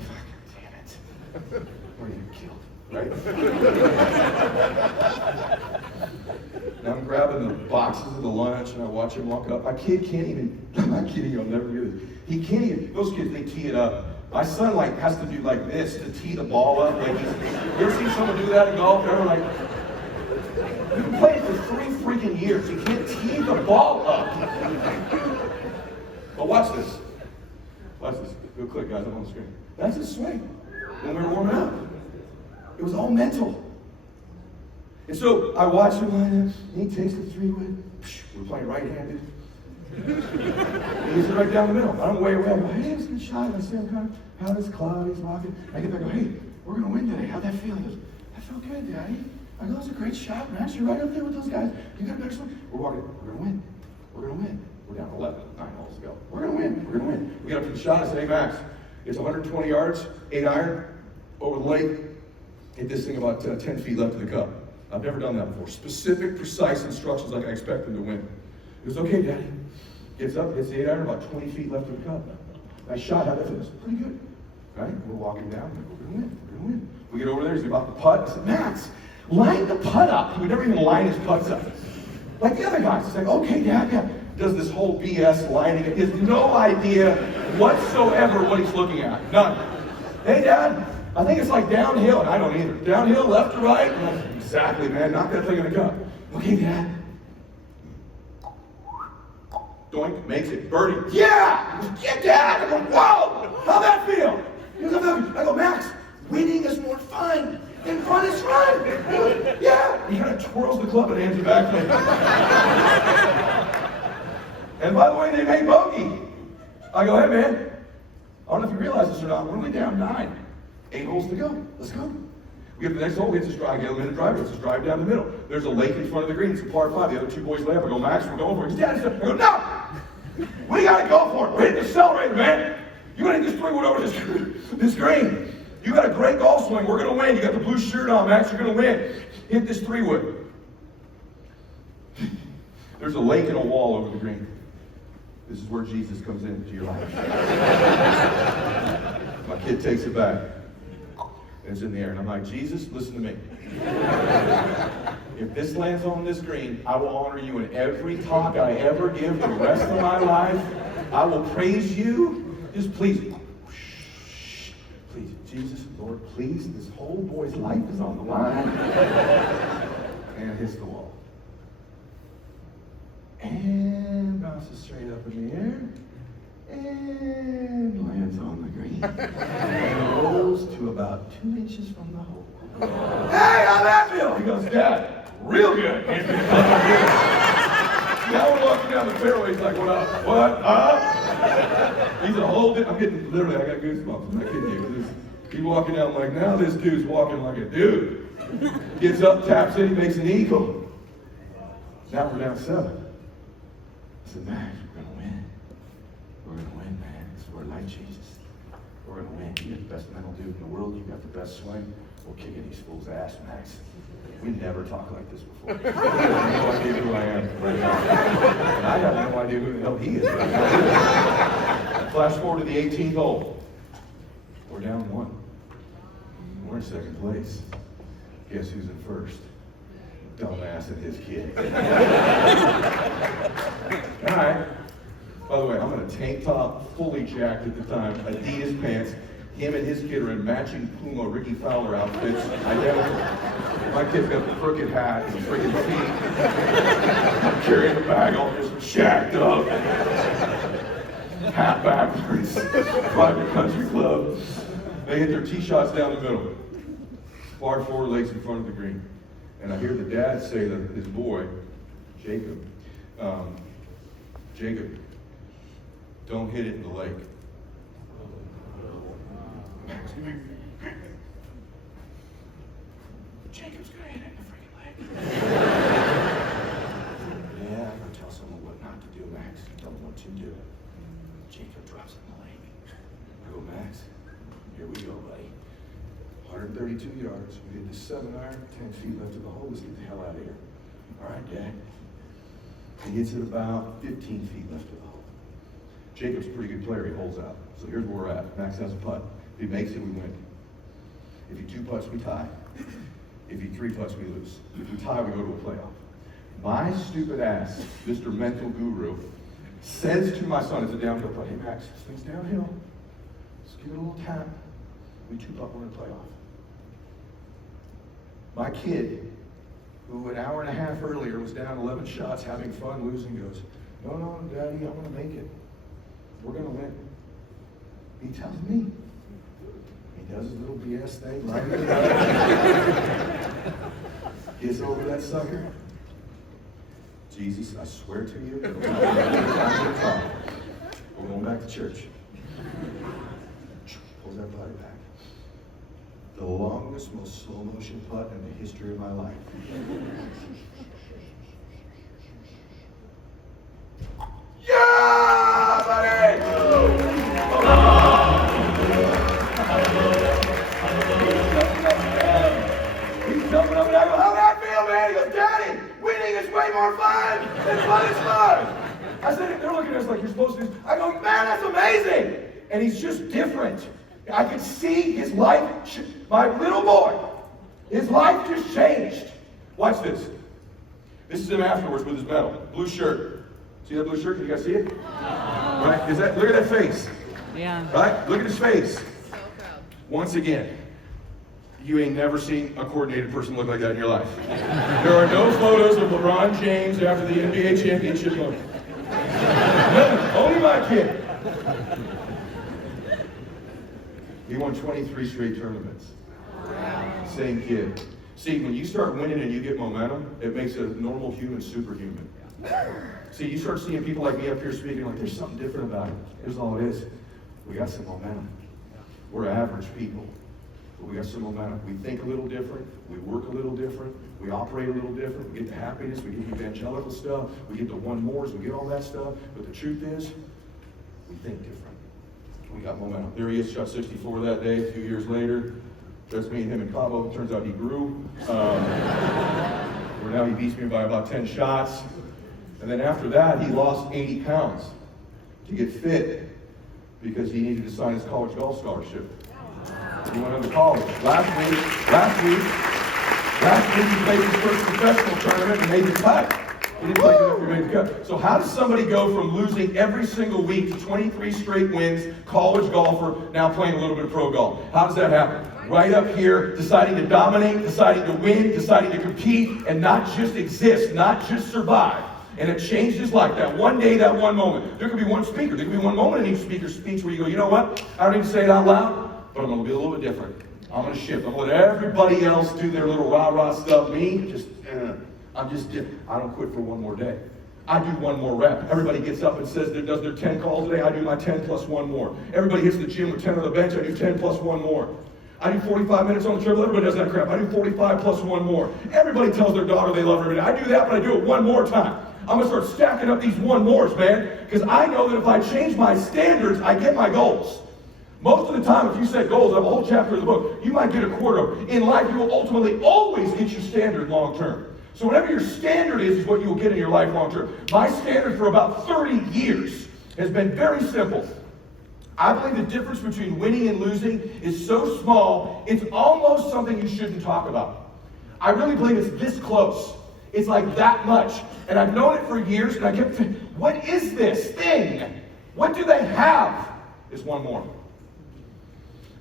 damn it. We're getting killed, right? And I'm grabbing the boxes of the lunch, and I watch him walk up. My kid can't even, I'm not kidding, I'll never get this. He can't even, those kids, they tee it up. My son has to do like this to tee the ball up. Like, you ever seen someone do that in golf? They're like, you've been playing for 3 freaking years. You can't tee the ball up. But watch this. Watch this. Real quick, guys, I'm on the screen. That's his swing when we were warming up. It was all mental. And so I watch him line up, and he takes the 3-wood. We're playing right-handed. He's right down the middle. I'm way away. I go, hey, it's a good shot. I see him kind of out his cloud. He's walking. I get back and go, hey, we're going to win today. How'd that feel? He goes, that felt good, Daddy. I go, it's a great shot, Max. You're right up there with those guys. You got a better swing. We're walking. We're going to win. We're going to win. We're down 11, 9 holes to go. We're going to win. We're going to win. We get up to the shot. I say, hey, Max, it's 120 yards, 8 iron, over the lake. Hit this thing about 10 feet left of the cup. I've never done that before. Specific, precise instructions like I expect them to win. He goes, okay, Daddy. Gets up, hits the 8 iron, about 20 feet left of the cup. Nice shot. How'd that feel? Pretty good. Right? We're walking down. We're going to win. We're going to win. We get over there. He's about to putt. I said, Max, line the putt up. He would never even line his putts up. Like the other guys. He's like, okay, Dad, yeah. Does this whole BS lining it. He has no idea whatsoever what he's looking at. None. Hey, Dad, I think it's like downhill. And I don't either. Downhill, left to right? I'm like, exactly, man. Knock that thing in the cup. Okay, Dad. Doink, makes it. Birdie. Yeah! He goes, yeah, Dad! I go, whoa! How'd that feel? He goes, I go, Max, winning is more fun than fun is fun. He goes, yeah! He kind of twirls the club and hands it back to me. And by the way, they made bogey. I go, hey, man, I don't know if you realize this or not, we're only down 9. 8 holes to go. Let's go. We get to the next hole, hits his drive, get a minute driver, hits his drive down the middle. There's a lake in front of the green, it's a par 5. The other 2 boys lay up. I go, Max, we're going for it. He's Dad. I go, no! We gotta go for it. We're hitting the accelerator, man. You gotta hit this 3-wood over this green. You got a great golf swing. We're gonna win. You got the blue shirt on, Max. You're gonna win. Hit this 3-wood. There's a lake and a wall over the green. This is where Jesus comes into your life. My kid takes it back. And it's in the air. And I'm like, Jesus, listen to me. If this lands on this green, I will honor you in every talk I ever give for the rest of my life. I will praise you. Just please. Please, Jesus, Lord, please. This whole boy's life is on the line. And it hits the wall. And bounces straight up in the air. And lands on the green. And rolls to about 2 inches from the hole. Hey, how'd that feel? He goes, Dad, real good. Now we're walking down the fairway. He's like, what up? What up? He's a whole I'm getting, literally, I got goosebumps. I'm not kidding you. He's walking down like, now this dude's walking like a dude. Gets up, taps in, he makes an eagle. Now we're down 7. I said, Max, we're going to win. We're going to win, man. This is where life changes. We're going to win. You got the best mental dude in the world. You got the best swing. We're kicking these fools' ass, Max. We never talked like this before. I have no idea who I am right now. And I have no idea who the hell he is right now. Flash forward to the 18th hole. We're down 1. We're in 2nd place. Guess who's in 1st? Dumbass and his kid. All right. By the way, I'm in a tank top, fully jacked at the time, Adidas pants. Him and his kid are in matching Puma Ricky Fowler outfits, identical. My kid's got the crooked hat and the freaking feet. I'm carrying the bag all just jacked up. Hat backwards. Private country club. They hit their tee shots down the middle. Par 4 lakes in front of the green. And I hear the dad say to his boy, Jacob, Jacob, don't hit it in the lake. Jacob's gonna hit it in the freaking lake. Yeah, I'm gonna tell someone what not to do, Max. Tell them what to do. Jacob drops it in the lake. I go, Max, here we go, buddy. 132 yards. We did the 7 iron, 10 feet left of the hole. Let's get the hell out of here. All right, Dad. He hits it about 15 feet left of the hole. Jacob's a pretty good player. He holds out. So here's where we're at. Max has a putt. If he makes it, we win. If he 2 putts, we tie. If he 3 putts, we lose. If we tie, we go to a playoff. My stupid ass, Mr. Mental Guru, says to my son, it's a downhill putt, hey Max, this thing's downhill. Let's give it a little tap. We 2-putt, we're in a playoff. My kid, who an hour and a half earlier was down 11 shots, having fun, losing, goes, no, Daddy, I'm gonna make it. We're gonna win. He tells me. He does his little BS thing, right? Gets over that sucker. Jesus, I swear to you, we're going back to church. Pulls that body back. The longest, most slow motion putt in the history of my life. way more fun. It's fun, it's fun. I said, they're looking at us like you're supposed to. I go, man, that's amazing. And he's just different. I could see his life, my little boy, his life just changed. Watch this. This is him afterwards with his medal. Blue shirt. See that blue shirt? Can you guys see it? Right? Look at that face. Yeah. Right? Look at his face. So proud. Once again, you ain't never seen a coordinated person look like that in your life. There are no photos of LeBron James after the NBA championship moment. None. Only my kid. He won 23 straight tournaments. Same kid. See, when you start winning and you get momentum, it makes a normal human superhuman. See, you start seeing people like me up here speaking like, there's something different about it. Here's all it is. We got some momentum. We're average people, but we got some momentum. We think a little different. We work a little different. We operate a little different. We get the happiness. We get the evangelical stuff. We get the one mores. We get all that stuff. But the truth is, we think different. We got momentum. There he is, shot 64 that day. A few years later, that's me and him in Cabo. Turns out he grew. Where now he beats me by about 10 shots. And then after that, he lost 80 pounds to get fit because he needed to sign his college golf scholarship. He went into college. Last week he played his first professional tournament and made the cut. He didn't play enough to make the cut. So how does somebody go from losing every single week to 23 straight wins, college golfer, now playing a little bit of pro golf? How does that happen? Right up here, deciding to dominate, deciding to win, deciding to compete, and not just exist, not just survive. And it changed his life. That one day, that one moment. There could be one speaker. There could be one moment in each speaker's speech where you go, you know what? I don't even say it out loud, but I'm going to be a little bit different. I'm going to shift. I'm going to let everybody else do their little rah-rah stuff. Me, I'm just different. I don't quit for one more day. I do one more rep. Everybody gets up and says does their 10 calls a day. I do my 10 plus one more. Everybody hits the gym with 10 on the bench. I do 10 plus one more. I do 45 minutes on the treadmill. Everybody does that crap. I do 45 plus one more. Everybody tells their daughter they love her every day. I do that, but I do it one more time. I'm going to start stacking up these one mores, man, because I know that if I change my standards, I get my goals. Most of the time, if you set goals, I have a whole chapter of the book, you might get a quarter. In life, you will ultimately always get your standard long term. So whatever your standard is what you will get in your life long term. My standard for about 30 years has been very simple. I believe the difference between winning and losing is so small, it's almost something you shouldn't talk about. I really believe it's this close. It's like that much. And I've known it for years, and I kept thinking, what is this thing? What do they have? It's one more.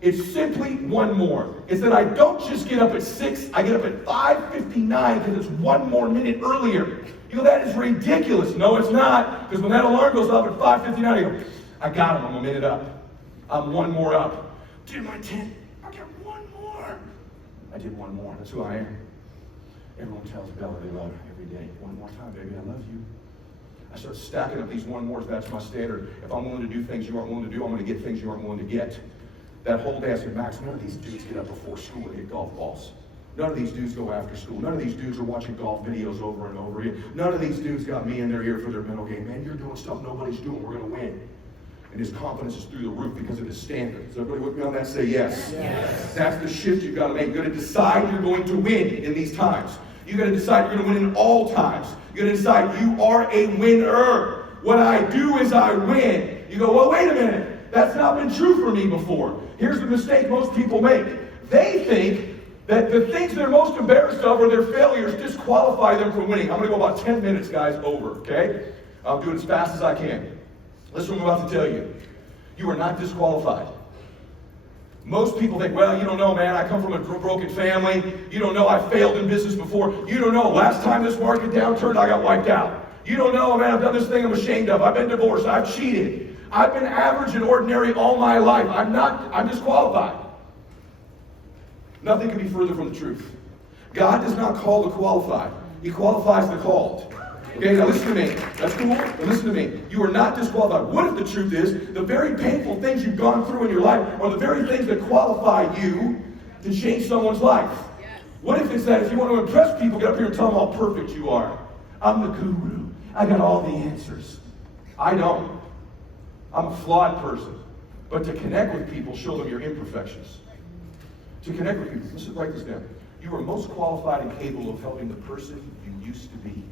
It's simply one more. It's that I don't just get up at 6, I get up at 5:59 because it's one more minute earlier. You know, that is ridiculous. No, it's not. Because when that alarm goes off at 5:59, I go, I got him, I'm a minute up. I'm one more up. Did my 10, I got one more. I did one more, that's who I am. Everyone tells Bella they love her every day. One more time, baby, I love you. I start stacking up these one mores, that's my standard. If I'm willing to do things you aren't willing to do, I'm going to get things you aren't willing to get. That whole day I said, Max, none of these dudes get up before school and hit golf balls. None of these dudes go after school. None of these dudes are watching golf videos over and over again. None of these dudes got me in their ear for their mental game. Man, you're doing stuff nobody's doing. We're going to win. And his confidence is through the roof because of his standard. Is everybody with me on that? Say yes. Yes. That's the shift you've got to make. You've got to decide you're going to win in these times. You've got to decide you're going to win in all times. You've got to decide you are a winner. What I do is I win. You go, well, wait a minute. That's not been true for me before. Here's the mistake most people make. They think that the things they're most embarrassed of or their failures disqualify them from winning. I'm going to go about 10 minutes, guys, over, okay? I'll do it as fast as I can. Listen what I'm about to tell you. You are not disqualified. Most people think, well, you don't know, man, I come from a broken family. You don't know, I failed in business before. You don't know, last time this market downturned, I got wiped out. You don't know, man, I've done this thing I'm ashamed of. I've been divorced. I've cheated. I've been average and ordinary all my life. I'm disqualified. Nothing can be further from the truth. God does not call the qualified. He qualifies the called. Okay, now listen to me. That's cool, but listen to me. You are not disqualified. What if the truth is, the very painful things you've gone through in your life are the very things that qualify you to change someone's life? What if it's that if you want to impress people, get up here and tell them how perfect you are? I'm the guru. I got all the answers. I don't. I'm a flawed person. But to connect with people, show them your imperfections. To connect with people, let's write this down. You are most qualified and capable of helping the person you used to be.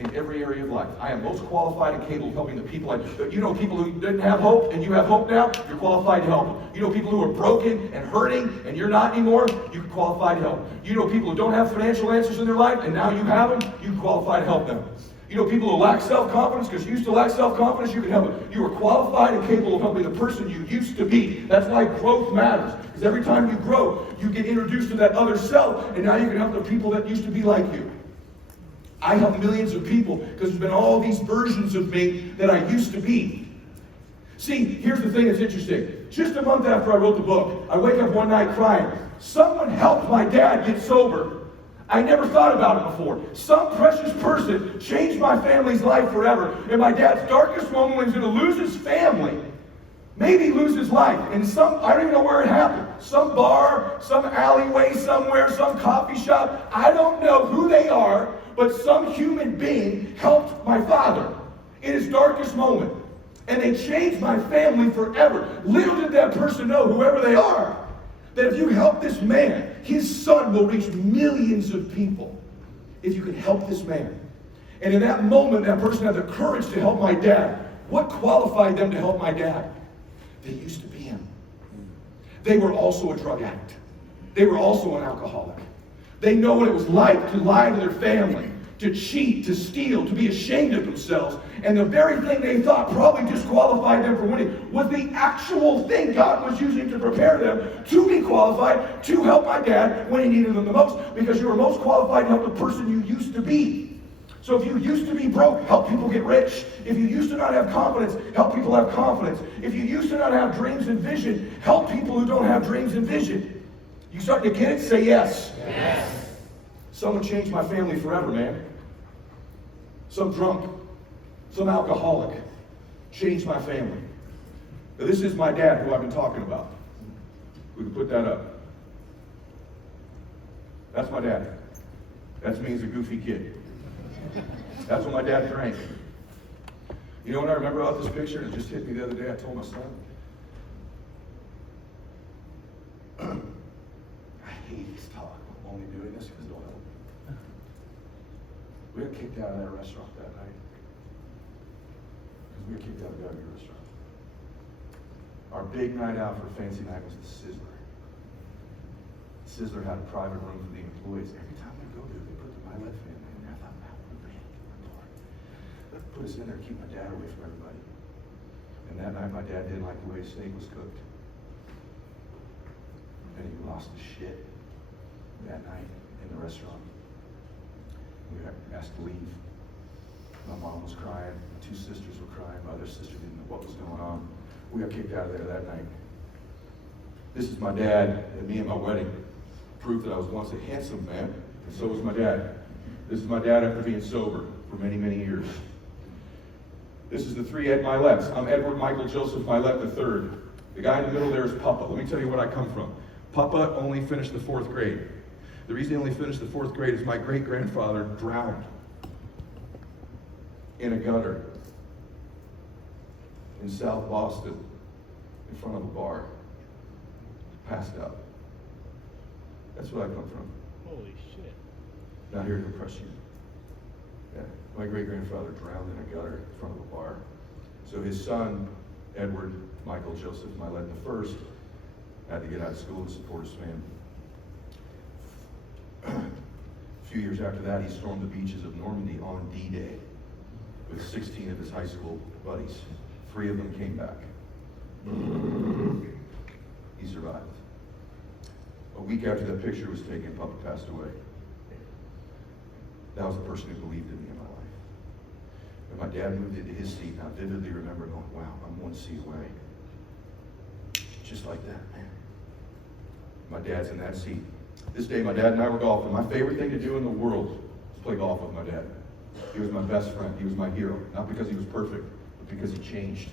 in every area of life. I am most qualified and capable of helping the people. You know people who didn't have hope and you have hope now, you're qualified to help them. You know people who are broken and hurting and you're not anymore, you're qualified to help them. You know people who don't have financial answers in their life and now you have them, you're qualified to help them. You know people who lack self-confidence because you used to lack self-confidence, you can help them. You are qualified and capable of helping the person you used to be. That's why growth matters. Because every time you grow, you get introduced to that other self and now you can help the people that used to be like you. I help millions of people because there's been all these versions of me that I used to be. See, here's the thing that's interesting. Just a month after I wrote the book, I wake up one night crying. Someone helped my dad get sober. I never thought about it before. Some precious person changed my family's life forever. In my dad's darkest moment when he was going to lose his family, maybe lose his life. And I don't even know where it happened. Some bar, some alleyway somewhere, some coffee shop. I don't know who they are, but some human being helped my father in his darkest moment. And they changed my family forever. Little did that person know, whoever they are, that if you help this man, his son will reach millions of people. If you can help this man. And in that moment, that person had the courage to help my dad. What qualified them to help my dad? They used to be him. They were also a drug addict. They were also an alcoholic. They know what it was like to lie to their family, to cheat, to steal, to be ashamed of themselves. And the very thing they thought probably disqualified them from winning was the actual thing God was using to prepare them to be qualified to help my dad when he needed them the most, because you were most qualified to help the person you used to be. So if you used to be broke, help people get rich. If you used to not have confidence, help people have confidence. If you used to not have dreams and vision, help people who don't have dreams and vision. You starting to get it? Say yes. Yes. Someone changed my family forever, man. Some drunk, some alcoholic changed my family. Now, this is my dad who I've been talking about. We can put that up. That's my dad. That's me as a goofy kid. That's when my dad drank. You know what I remember about this picture? It just hit me the other day. I told my son, I hate this talk. I'm only doing this because it'll help. We got kicked out of that restaurant that night. Because we got kicked out of the other restaurant. Our big night out for a fancy night was the Sizzler. Sizzler had a private room for the employees. Every time we go there, they put the Mylett family in there. I thought, man, what a band. Let's put us in there and keep my dad away from everybody. And that night, my dad didn't like the way his steak was cooked. And he lost his shit that night in the restaurant. We got asked to leave. My mom was crying. My two sisters were crying. My other sister didn't know what was going on. We got kicked out of there that night. This is my dad and me at my wedding. Proof that I was once a handsome man, and so was my dad. This is my dad after being sober for many, many years. This is the three Ed Myletts. I'm Edward Michael Joseph Mylett III. The guy in the middle there is Papa. Let me tell you where I come from. Papa only finished the 4th grade. The reason he only finished the 4th grade is my great-grandfather drowned in a gutter in South Boston in front of a bar. Passed out. That's where I come from. Holy shit. Not here to impress you. Yeah. My great-grandfather drowned in a gutter in front of a bar. So his son, Edward Michael Joseph Mylett I, had to get out of school to support his family. A few years after that, he stormed the beaches of Normandy on D-Day with 16 of his high school buddies. 3 of them came back. He survived. A week after that picture was taken, Papa passed away. That was the person who believed in me in my life. When my dad moved into his seat, I vividly remember going, wow, I'm 1 seat away. Just like that, man. My dad's in that seat. This day, my dad and I were golfing. My favorite thing to do in the world was play golf with my dad. He was my best friend. He was my hero. Not because he was perfect, but because he changed.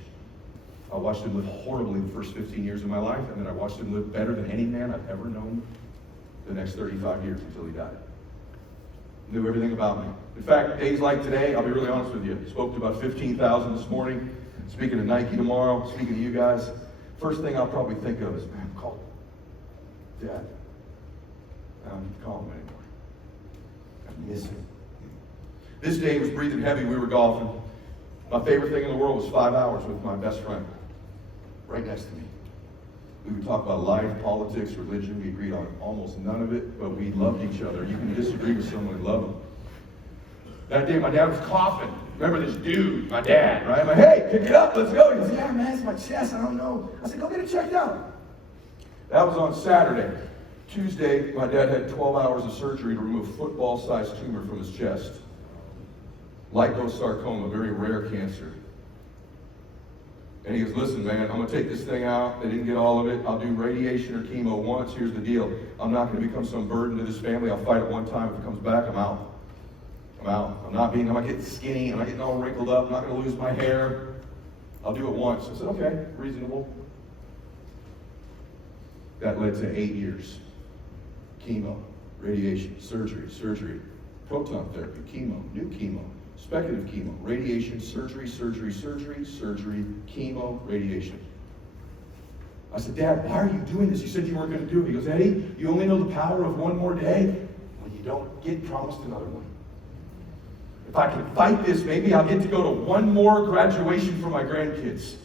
I watched him live horribly the first 15 years of my life, and then I watched him live better than any man I've ever known the next 35 years until he died. Knew everything about me. In fact, days like today, I'll be really honest with you, spoke to about 15,000 this morning, speaking to Nike tomorrow, speaking to you guys. First thing I'll probably think of is, man, call Dad. I don't need to call him anymore. I miss him. This day he was breathing heavy. We were golfing. My favorite thing in the world was 5 hours with my best friend, right next to me. We would talk about life, politics, religion. We agreed on almost none of it, but we loved each other. You can disagree with someone and love them. That day, my dad was coughing. Remember this dude, my dad, right? I'm like, hey, pick it up, let's go. He goes, yeah, man, it's my chest, I don't know. I said, go get it checked out. That was on Saturday. Tuesday, my dad had 12 hours of surgery to remove a football-sized tumor from his chest. Liposarcoma, very rare cancer. And he goes, listen, man, I'm going to take this thing out. They didn't get all of it. I'll do radiation or chemo once. Here's the deal. I'm not going to become some burden to this family. I'll fight it one time. If it comes back, I'm out. I'm out. I'm not getting skinny. I'm not getting all wrinkled up. I'm not going to lose my hair. I'll do it once. I said, okay, reasonable. That led to 8 years. Chemo, radiation, surgery, proton therapy, chemo, new chemo, speculative chemo, radiation, surgery, chemo, radiation. I said, Dad, why are you doing this? You said you weren't going to do it. He goes, Eddie, you only know the power of one more day when you don't get promised another one. If I can fight this, maybe I'll get to go to one more graduation for my grandkids.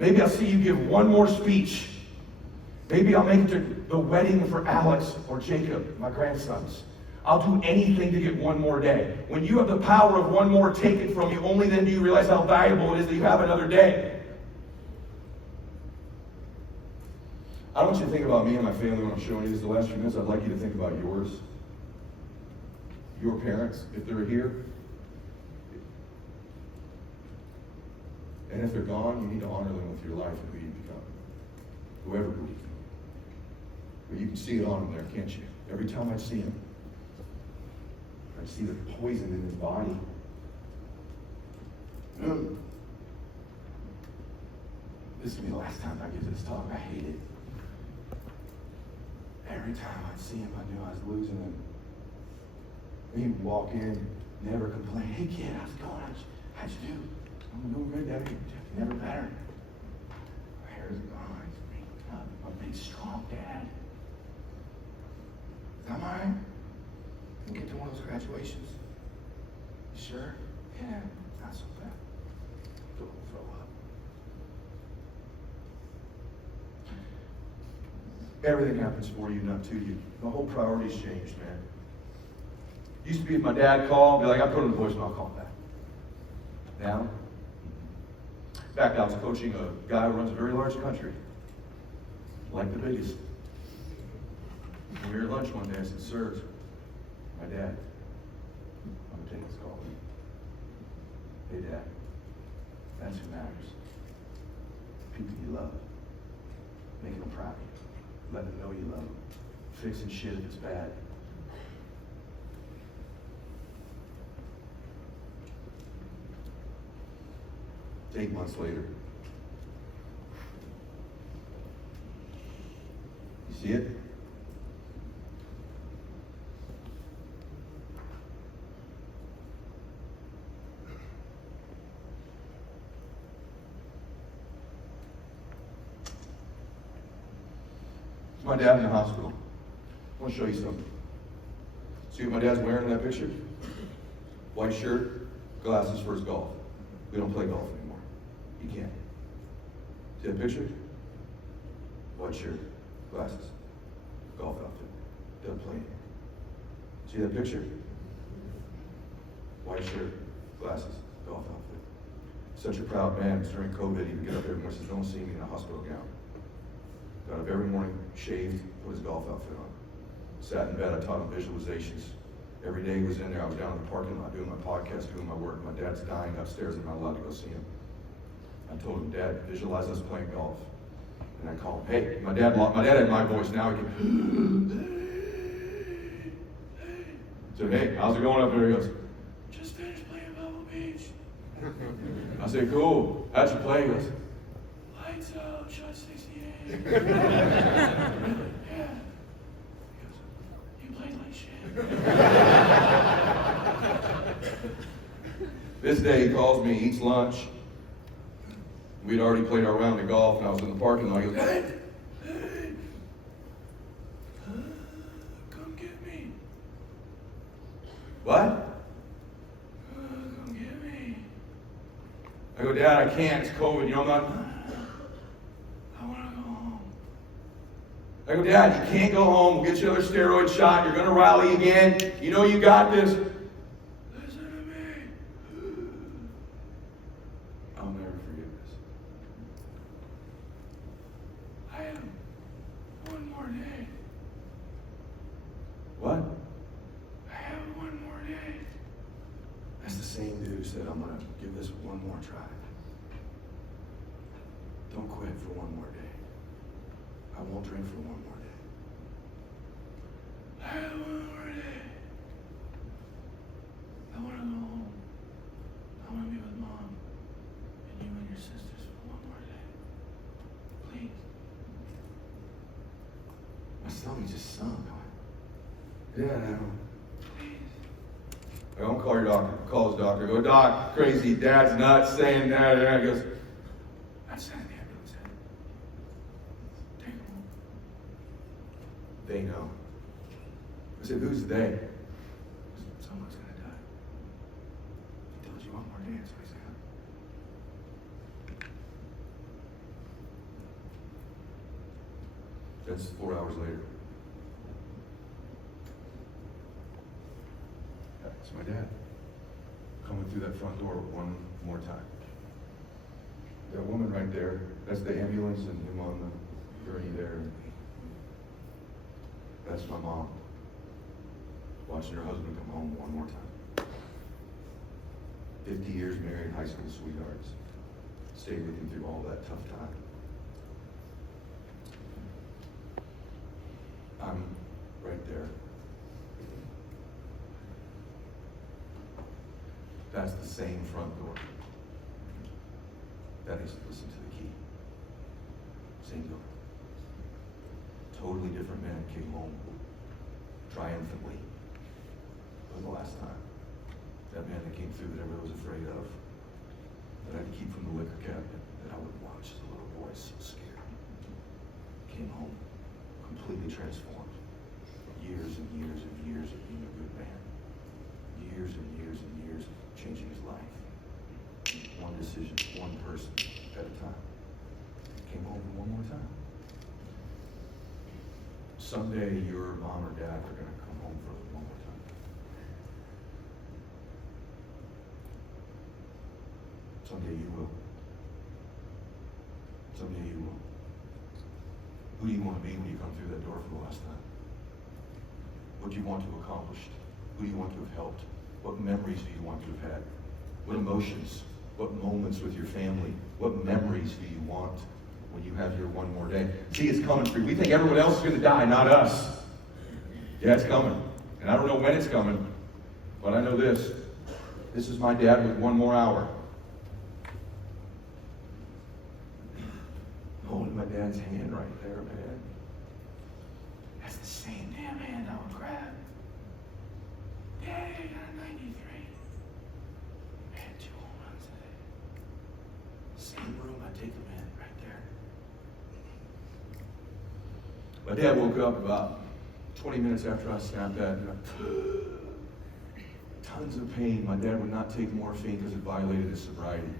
Maybe I'll see you give one more speech. Maybe I'll make it to the wedding for Alex or Jacob, my grandsons. I'll do anything to get one more day. When you have the power of one more taken from you, only then do you realize how valuable it is that you have another day. I don't want you to think about me and my family when I'm showing you this the last few minutes. I'd like you to think about yours. Your parents, if they're here. And if they're gone, you need to honor them with your life and who you become. Whoever who you become. But you can see it on him there, can't you? Every time I see him, I see the poison in his body. This will be the last time I give this talk. I hate it. Every time I'd see him, I knew I was losing him. He would walk in, never complain. Hey kid, how's it going? How'd you do? I'm doing good, Daddy. Never better. My hair is gone. I'm a big, strong dad. Is that mine? We'll get to one of those graduations. You sure? Yeah, not so bad. Don't throw up. Everything happens for you, not to you. The whole priorities changed, man. Used to be if my dad called, be like, I put him in the voicemail, I'll call him back. Now? In fact, I was coaching a guy who runs a very large country. Like the biggest. We were at lunch one day, I said, sir, my dad, I'm going to take this call. Hey, Dad, that's who matters. People you love. Making them proud of you. Letting them know you love them. Fixing shit if it's bad. It's 8 months later. You see it? It's my dad in the hospital. I want to show you something. See what my dad's wearing in that picture? White shirt, glasses for his golf. We don't play golf anymore. You can't. See that picture? White shirt, glasses, golf outfit. Doesn't play anymore. See that picture? White shirt, glasses, golf outfit. Such a proud man. Because during COVID, he would get up every morning and says, don't see me in a hospital gown. Got up every morning, shaved, put his golf outfit on. Sat in bed, I taught him visualizations. Every day he was in there, I was down in the parking lot doing my podcast, doing my work. My dad's dying upstairs, I'm not allowed to go see him. I told him, Dad, visualize us playing golf. And I called him, hey, my dad had my voice, now he can, I said, hey, how's it going up there? He goes, just finished playing Pebble Beach. I said, cool, how'd you play? He goes, lights out, shot 68. Really? Yeah. He goes, you played like shit. This day he calls me, eats lunch. We'd already played our round of golf, and I was in the parking lot. He goes, hey, come get me. What? Dad, I can't. It's COVID. You know, I'm not. I want to go home. I go, Dad, you can't go home. We'll get you another steroid shot. You're going to rally again. You know you got this. Listen to me. I'll never forget this. I have one more day. What? I have one more day. That's the same dude who said, I'm going to give this one more try. Don't quit for one more day. I won't drink for one more day. I have one more day. I want to go home. I want to be with Mom and you and your sisters for one more day. Please. My stomach just sunk. Yeah, I know. I don't call your doctor. Call his doctor. I go, Doc, crazy. Dad's nuts saying that. He goes, I'd send the ambulance in. Take him home. They know. I said, who's they? Someone's going to die. He told you one more day. That's what he said. That's 4 hours later. That's my dad. Coming through that front door one more time. That woman right there, that's the ambulance and him on the gurney there. That's my mom. Watching her husband come home one more time. 50 years married, high school sweethearts. Stayed with him through all that tough time. I'm right there. That's the same front door. That is, listen to the key. Same door. Totally different man came home triumphantly for the last time. That man that came through that everybody was afraid of, that I had to keep from the liquor cabinet, that I would watch as a little boy so scared, came home completely transformed. Years and years and years of being a good man. Years and years and years of changing his life. One decision, one person at a time. Came home one more time. Someday your mom or dad are going to come home for one more time. Someday you will. Someday you will. Who do you want to be when you come through that door for the last time? What do you want to have accomplished? Who do you want to have helped? What memories do you want to have had? What emotions? What moments with your family? What memories do you want when you have your one more day? See, it's coming for you. We think everyone else is going to die, not us. Yeah, it's coming. And I don't know when it's coming, but I know this. This is my dad with one more hour. Holding my dad's hand right there, man. That's the same damn hand I would grab. Daddy, I got a 93. I had 2 home runs today. Same room, I take him in right there. My dad woke up about 20 minutes after I snapped that. Tons of pain. My dad would not take morphine because it violated his sobriety.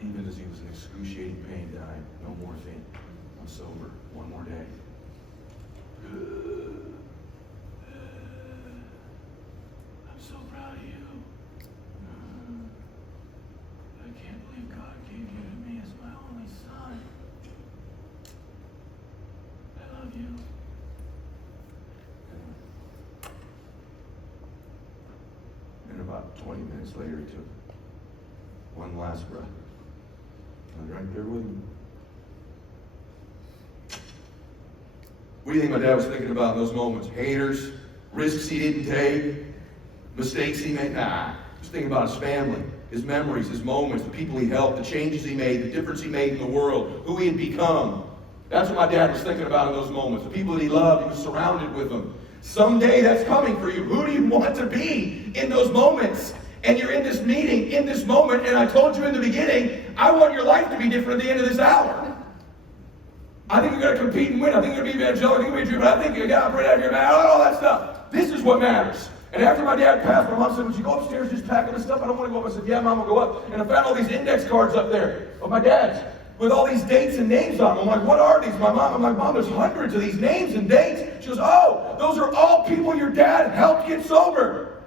Even as he was in excruciating pain, died. No morphine. I'm sober. One more day. I'm so proud of you. I can't believe God gave you to me as my only son. I love you. And about 20 minutes later, he took one last breath. I was right there with him. What do you think my dad was thinking about in those moments? Haters, risks he didn't take, mistakes he made? Nah. He was thinking about his family, his memories, his moments, the people he helped, the changes he made, the difference he made in the world, who he had become. That's what my dad was thinking about in those moments. The people that he loved, he was surrounded with them. Someday that's coming for you. Who do you want to be in those moments? And you're in this meeting, in this moment, and I told you in the beginning, I want your life to be different at the end of this hour. I think you're going to compete and win. I think you're going to be evangelical. I think you're going to be a dreamer. I think you're going to operate out of your man. All that stuff. This is what matters. And And after my dad passed, my mom said, would you go upstairs just packing this stuff? I don't want to go up. I said, yeah, Mom, I'll go up. And I found all these index cards up there of my dad's with all these dates and names on them. I'm like, what are these? I'm like, Mom, there's hundreds of these names and dates. She goes, oh, those are all people your dad helped get sober.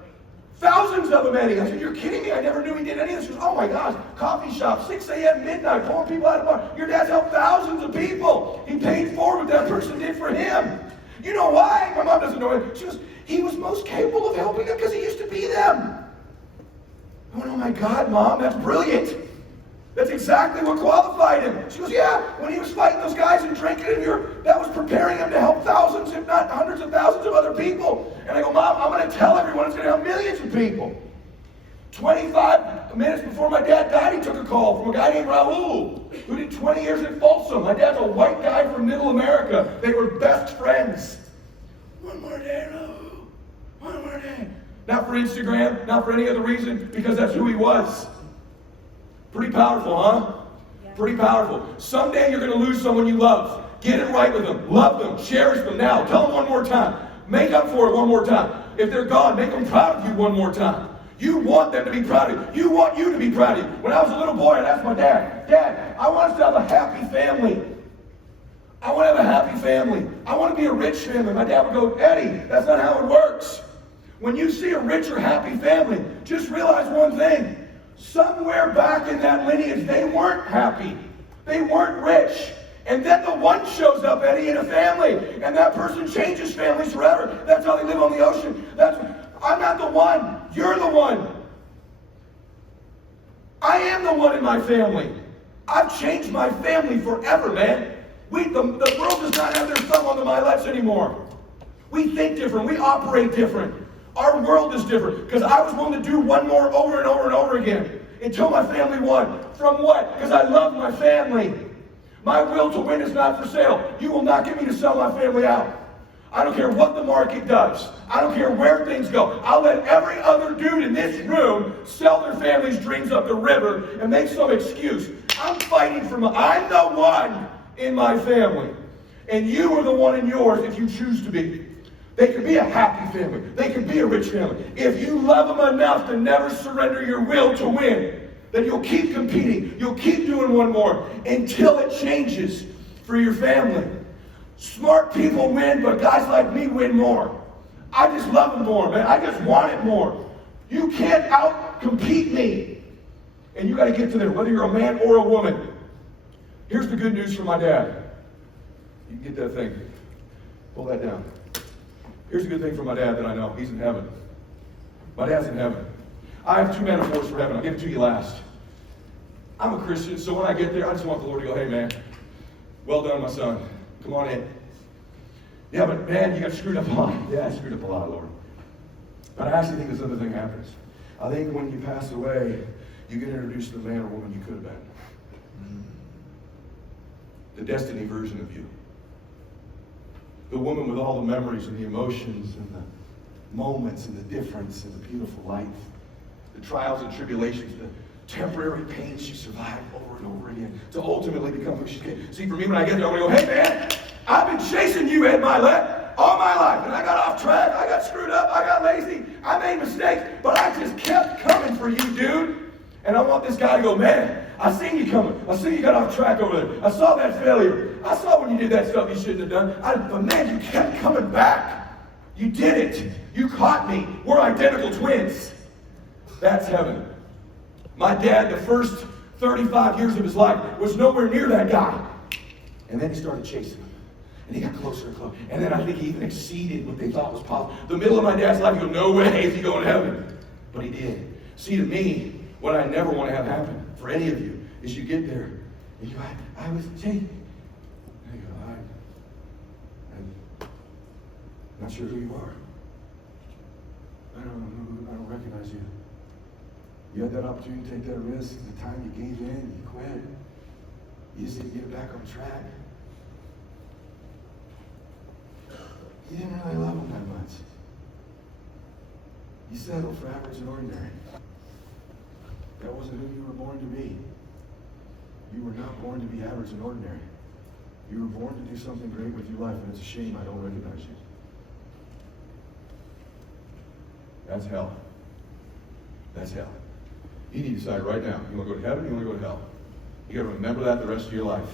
Thousands of them, Eddie. I said, you're kidding me? I never knew he did any of this. She goes, oh my gosh, coffee shop, 6 a.m., midnight, pulling people out of bar. Your dad's helped thousands of people. He paid forward what that person did for him. You know why? My mom doesn't know it. She goes, he was most capable of helping them because he used to be them. I went, oh my God, Mom, that's brilliant. That's exactly what qualified him. She goes, yeah, when he was fighting those guys and drinking in Europe, that was preparing him to help thousands, if not hundreds of thousands of other people. And I go, Mom, I'm going to tell everyone it's going to help millions of people. 25 minutes before my dad died, he took a call from a guy named Raul, who did 20 years in Folsom. My dad's a white guy from Middle America. They were best friends. One more day, Raul. One more day. Not for Instagram, not for any other reason, because that's who he was. Pretty powerful, huh? Yeah. Pretty powerful. Someday you're going to lose someone you love. Get it right with them. Love them. Cherish them now. Tell them one more time. Make up for it one more time. If they're gone, make them proud of you one more time. You want them to be proud of you. You want you to be proud of you. When I was a little boy, I'd ask my dad, Dad, I want us to have a happy family. I want to have a happy family. I want to be a rich family. My dad would go, Eddie, that's not how it works. When you see a rich or happy family, just realize one thing. Somewhere back in that lineage, they weren't happy. They weren't rich. And then the one shows up, Eddie, in a family, and that person changes families forever. That's how they live on the ocean. I'm not the one. You're the one. I am the one in my family. I've changed my family forever, man. The world does not have their thumb on the Myletts anymore. We think different. We operate different. Our world is different. Because I was willing to do one more over and over and over again until my family won. From what? Because I love my family. My will to win is not for sale. You will not get me to sell my family out. I don't care what the market does. I don't care where things go. I'll let every other dude in this room sell their family's dreams up the river and make some excuse. I'm fighting for I'm the one in my family. And you are the one in yours if you choose to be. They can be a happy family. They can be a rich family. If you love them enough to never surrender your will to win, then you'll keep competing. You'll keep doing one more until it changes for your family. Smart people win, but guys like me win more. I just love them more, man. I just want it more. You can't out-compete me. And you got to get to there, whether you're a man or a woman. Here's the good news for my dad. You can get that thing. Pull that down. Here's a good thing for my dad that I know. He's in heaven. My dad's in heaven. I have two metaphors for heaven. I'll give it to you last. I'm a Christian, so when I get there, I just want the Lord to go, hey, man, well done, my son. Come on in. Yeah, but man, you got screwed up a lot. Yeah, I screwed up a lot, Lord. But I actually think this other thing happens. I think when you pass away, you get introduced to the man or woman you could have been. The destiny version of you. The woman with all the memories and the emotions and the moments and the difference and the beautiful life. The trials and tribulations, the temporary pains she survived over and over again to ultimately become who she became. See, for me, when I get there, I'm going to go, hey, man, I've been chasing you, Ed Mylett, all my life. And I got off track. I got screwed up. I got lazy. I made mistakes. But I just kept coming for you, dude. And I want this guy to go, man, I seen you coming. I seen you got off track over there. I saw that failure. I saw when you did that stuff you shouldn't have done. But man, you kept coming back. You did it. You caught me. We're identical twins. That's heaven. My dad, the first 35 years of his life, was nowhere near that guy. And then he started chasing him. And he got closer and closer. And then I think he even exceeded what they thought was possible. The middle of my dad's life, you go, no way is he going to heaven. But he did. See, to me, what I never want to have happen for any of you is you get there and you go, I was chasing. And you go, I'm not sure who you are. I don't recognize you. You had that opportunity to take that risk. The time you gave in, you quit. You just didn't get back on track. You didn't really love them that much. You settled for average and ordinary. That wasn't who you were born to be. You were not born to be average and ordinary. You were born to do something great with your life, and it's a shame I don't recognize you. That's hell. That's hell. You need to decide right now, you want to go to heaven or you want to go to hell? You got to remember that the rest of your life.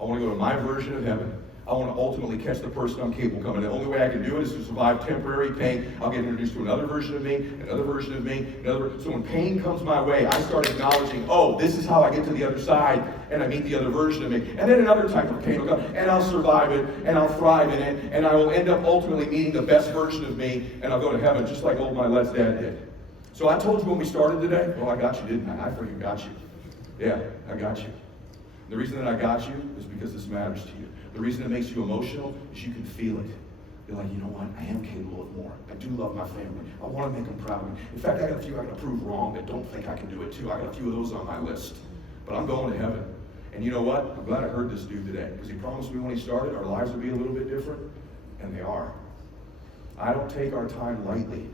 I want to go to my version of heaven. I want to ultimately catch the person on cable coming. The only way I can do it is to survive temporary pain. I'll get introduced to another version of me, another version of me, another. So when pain comes my way, I start acknowledging, oh, this is how I get to the other side, and I meet the other version of me. And then another type of pain will come, and I'll survive it, and I'll thrive in it, and I will end up ultimately meeting the best version of me, and I'll go to heaven just like old Mylett's dad did. So I told you when we started today, well, I got you, didn't I? I freaking got you. Yeah, I got you. The reason that I got you is because this matters to you. The reason it makes you emotional is you can feel it. You're like, you know what? I am capable of more. I do love my family. I want to make them proud of me. In fact, I got a few I got to prove wrong that don't think I can do it too. I got a few of those on my list. But I'm going to heaven. And you know what? I'm glad I heard this dude today because he promised me when he started our lives would be a little bit different. And they are. I don't take our time lightly.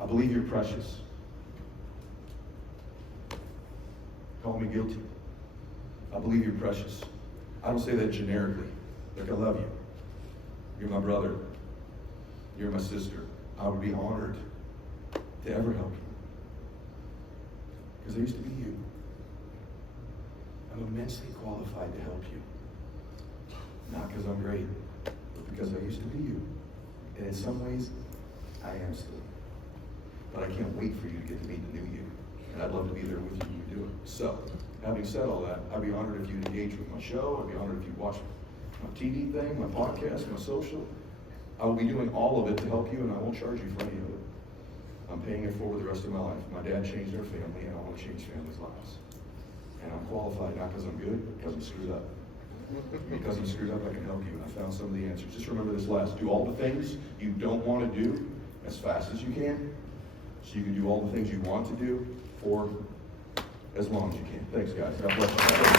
I believe you're precious. Call me guilty. I believe you're precious. I don't say that generically. Like, I love you. You're my brother. You're my sister. I would be honored to ever help you. Because I used to be you. I'm immensely qualified to help you. Not because I'm great, but because I used to be you. And in some ways, I am still. But I can't wait for you to get to meet the new you. And I'd love to be there with you when you do it. So, having said all that, I'd be honored if you engage with my show. I'd be honored if you watch my TV thing, my podcast, my social. I will be doing all of it to help you, and I won't charge you for any of it. I'm paying it forward the rest of my life. My dad changed our family, and I want to change families' lives. And I'm qualified not because I'm good, but because I'm screwed up. Because I'm screwed up, I can help you. And I found some of the answers. Just remember this last. Do all the things you don't want to do as fast as you can, so you can do all the things you want to do for as long as you can. Thanks, guys. God bless you.